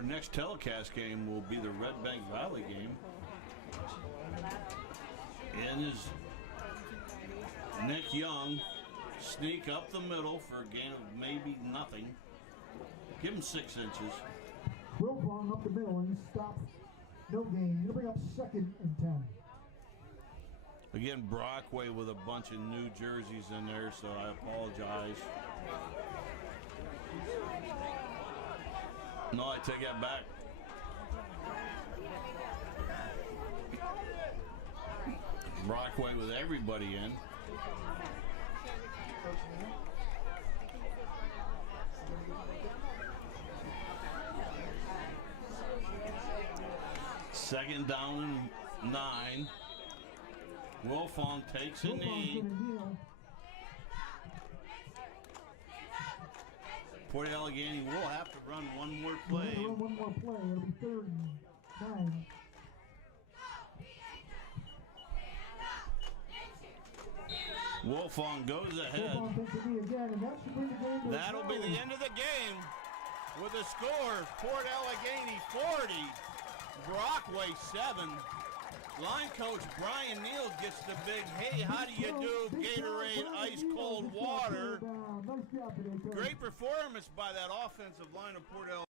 Our next telecast game will be the Red Bank Valley game. And is Nick Young sneak up the middle for a gain of maybe nothing. Give him 6 inches. Wilfong up the middle and stop. No gain. He'll bring up 2nd and 10. Again, Brockway with a bunch of new jerseys in there, so I apologize. No, I take that back. Brockway with everybody in. Second down and 9. Wilfong takes a knee. Port Allegany will have to run one more play. One more play. It'll be 3rd and 9. Wilfong goes ahead. Wilfong takes a knee again, and that should bring the game to a That'll be the end of the game with a score: Port Allegany 40, Brockway 7. Line coach Brian Neal gets the big, hey, how do you do, Gatorade ice cold water. Nice job today, Coach. Great performance by that offensive line of Port Allegany.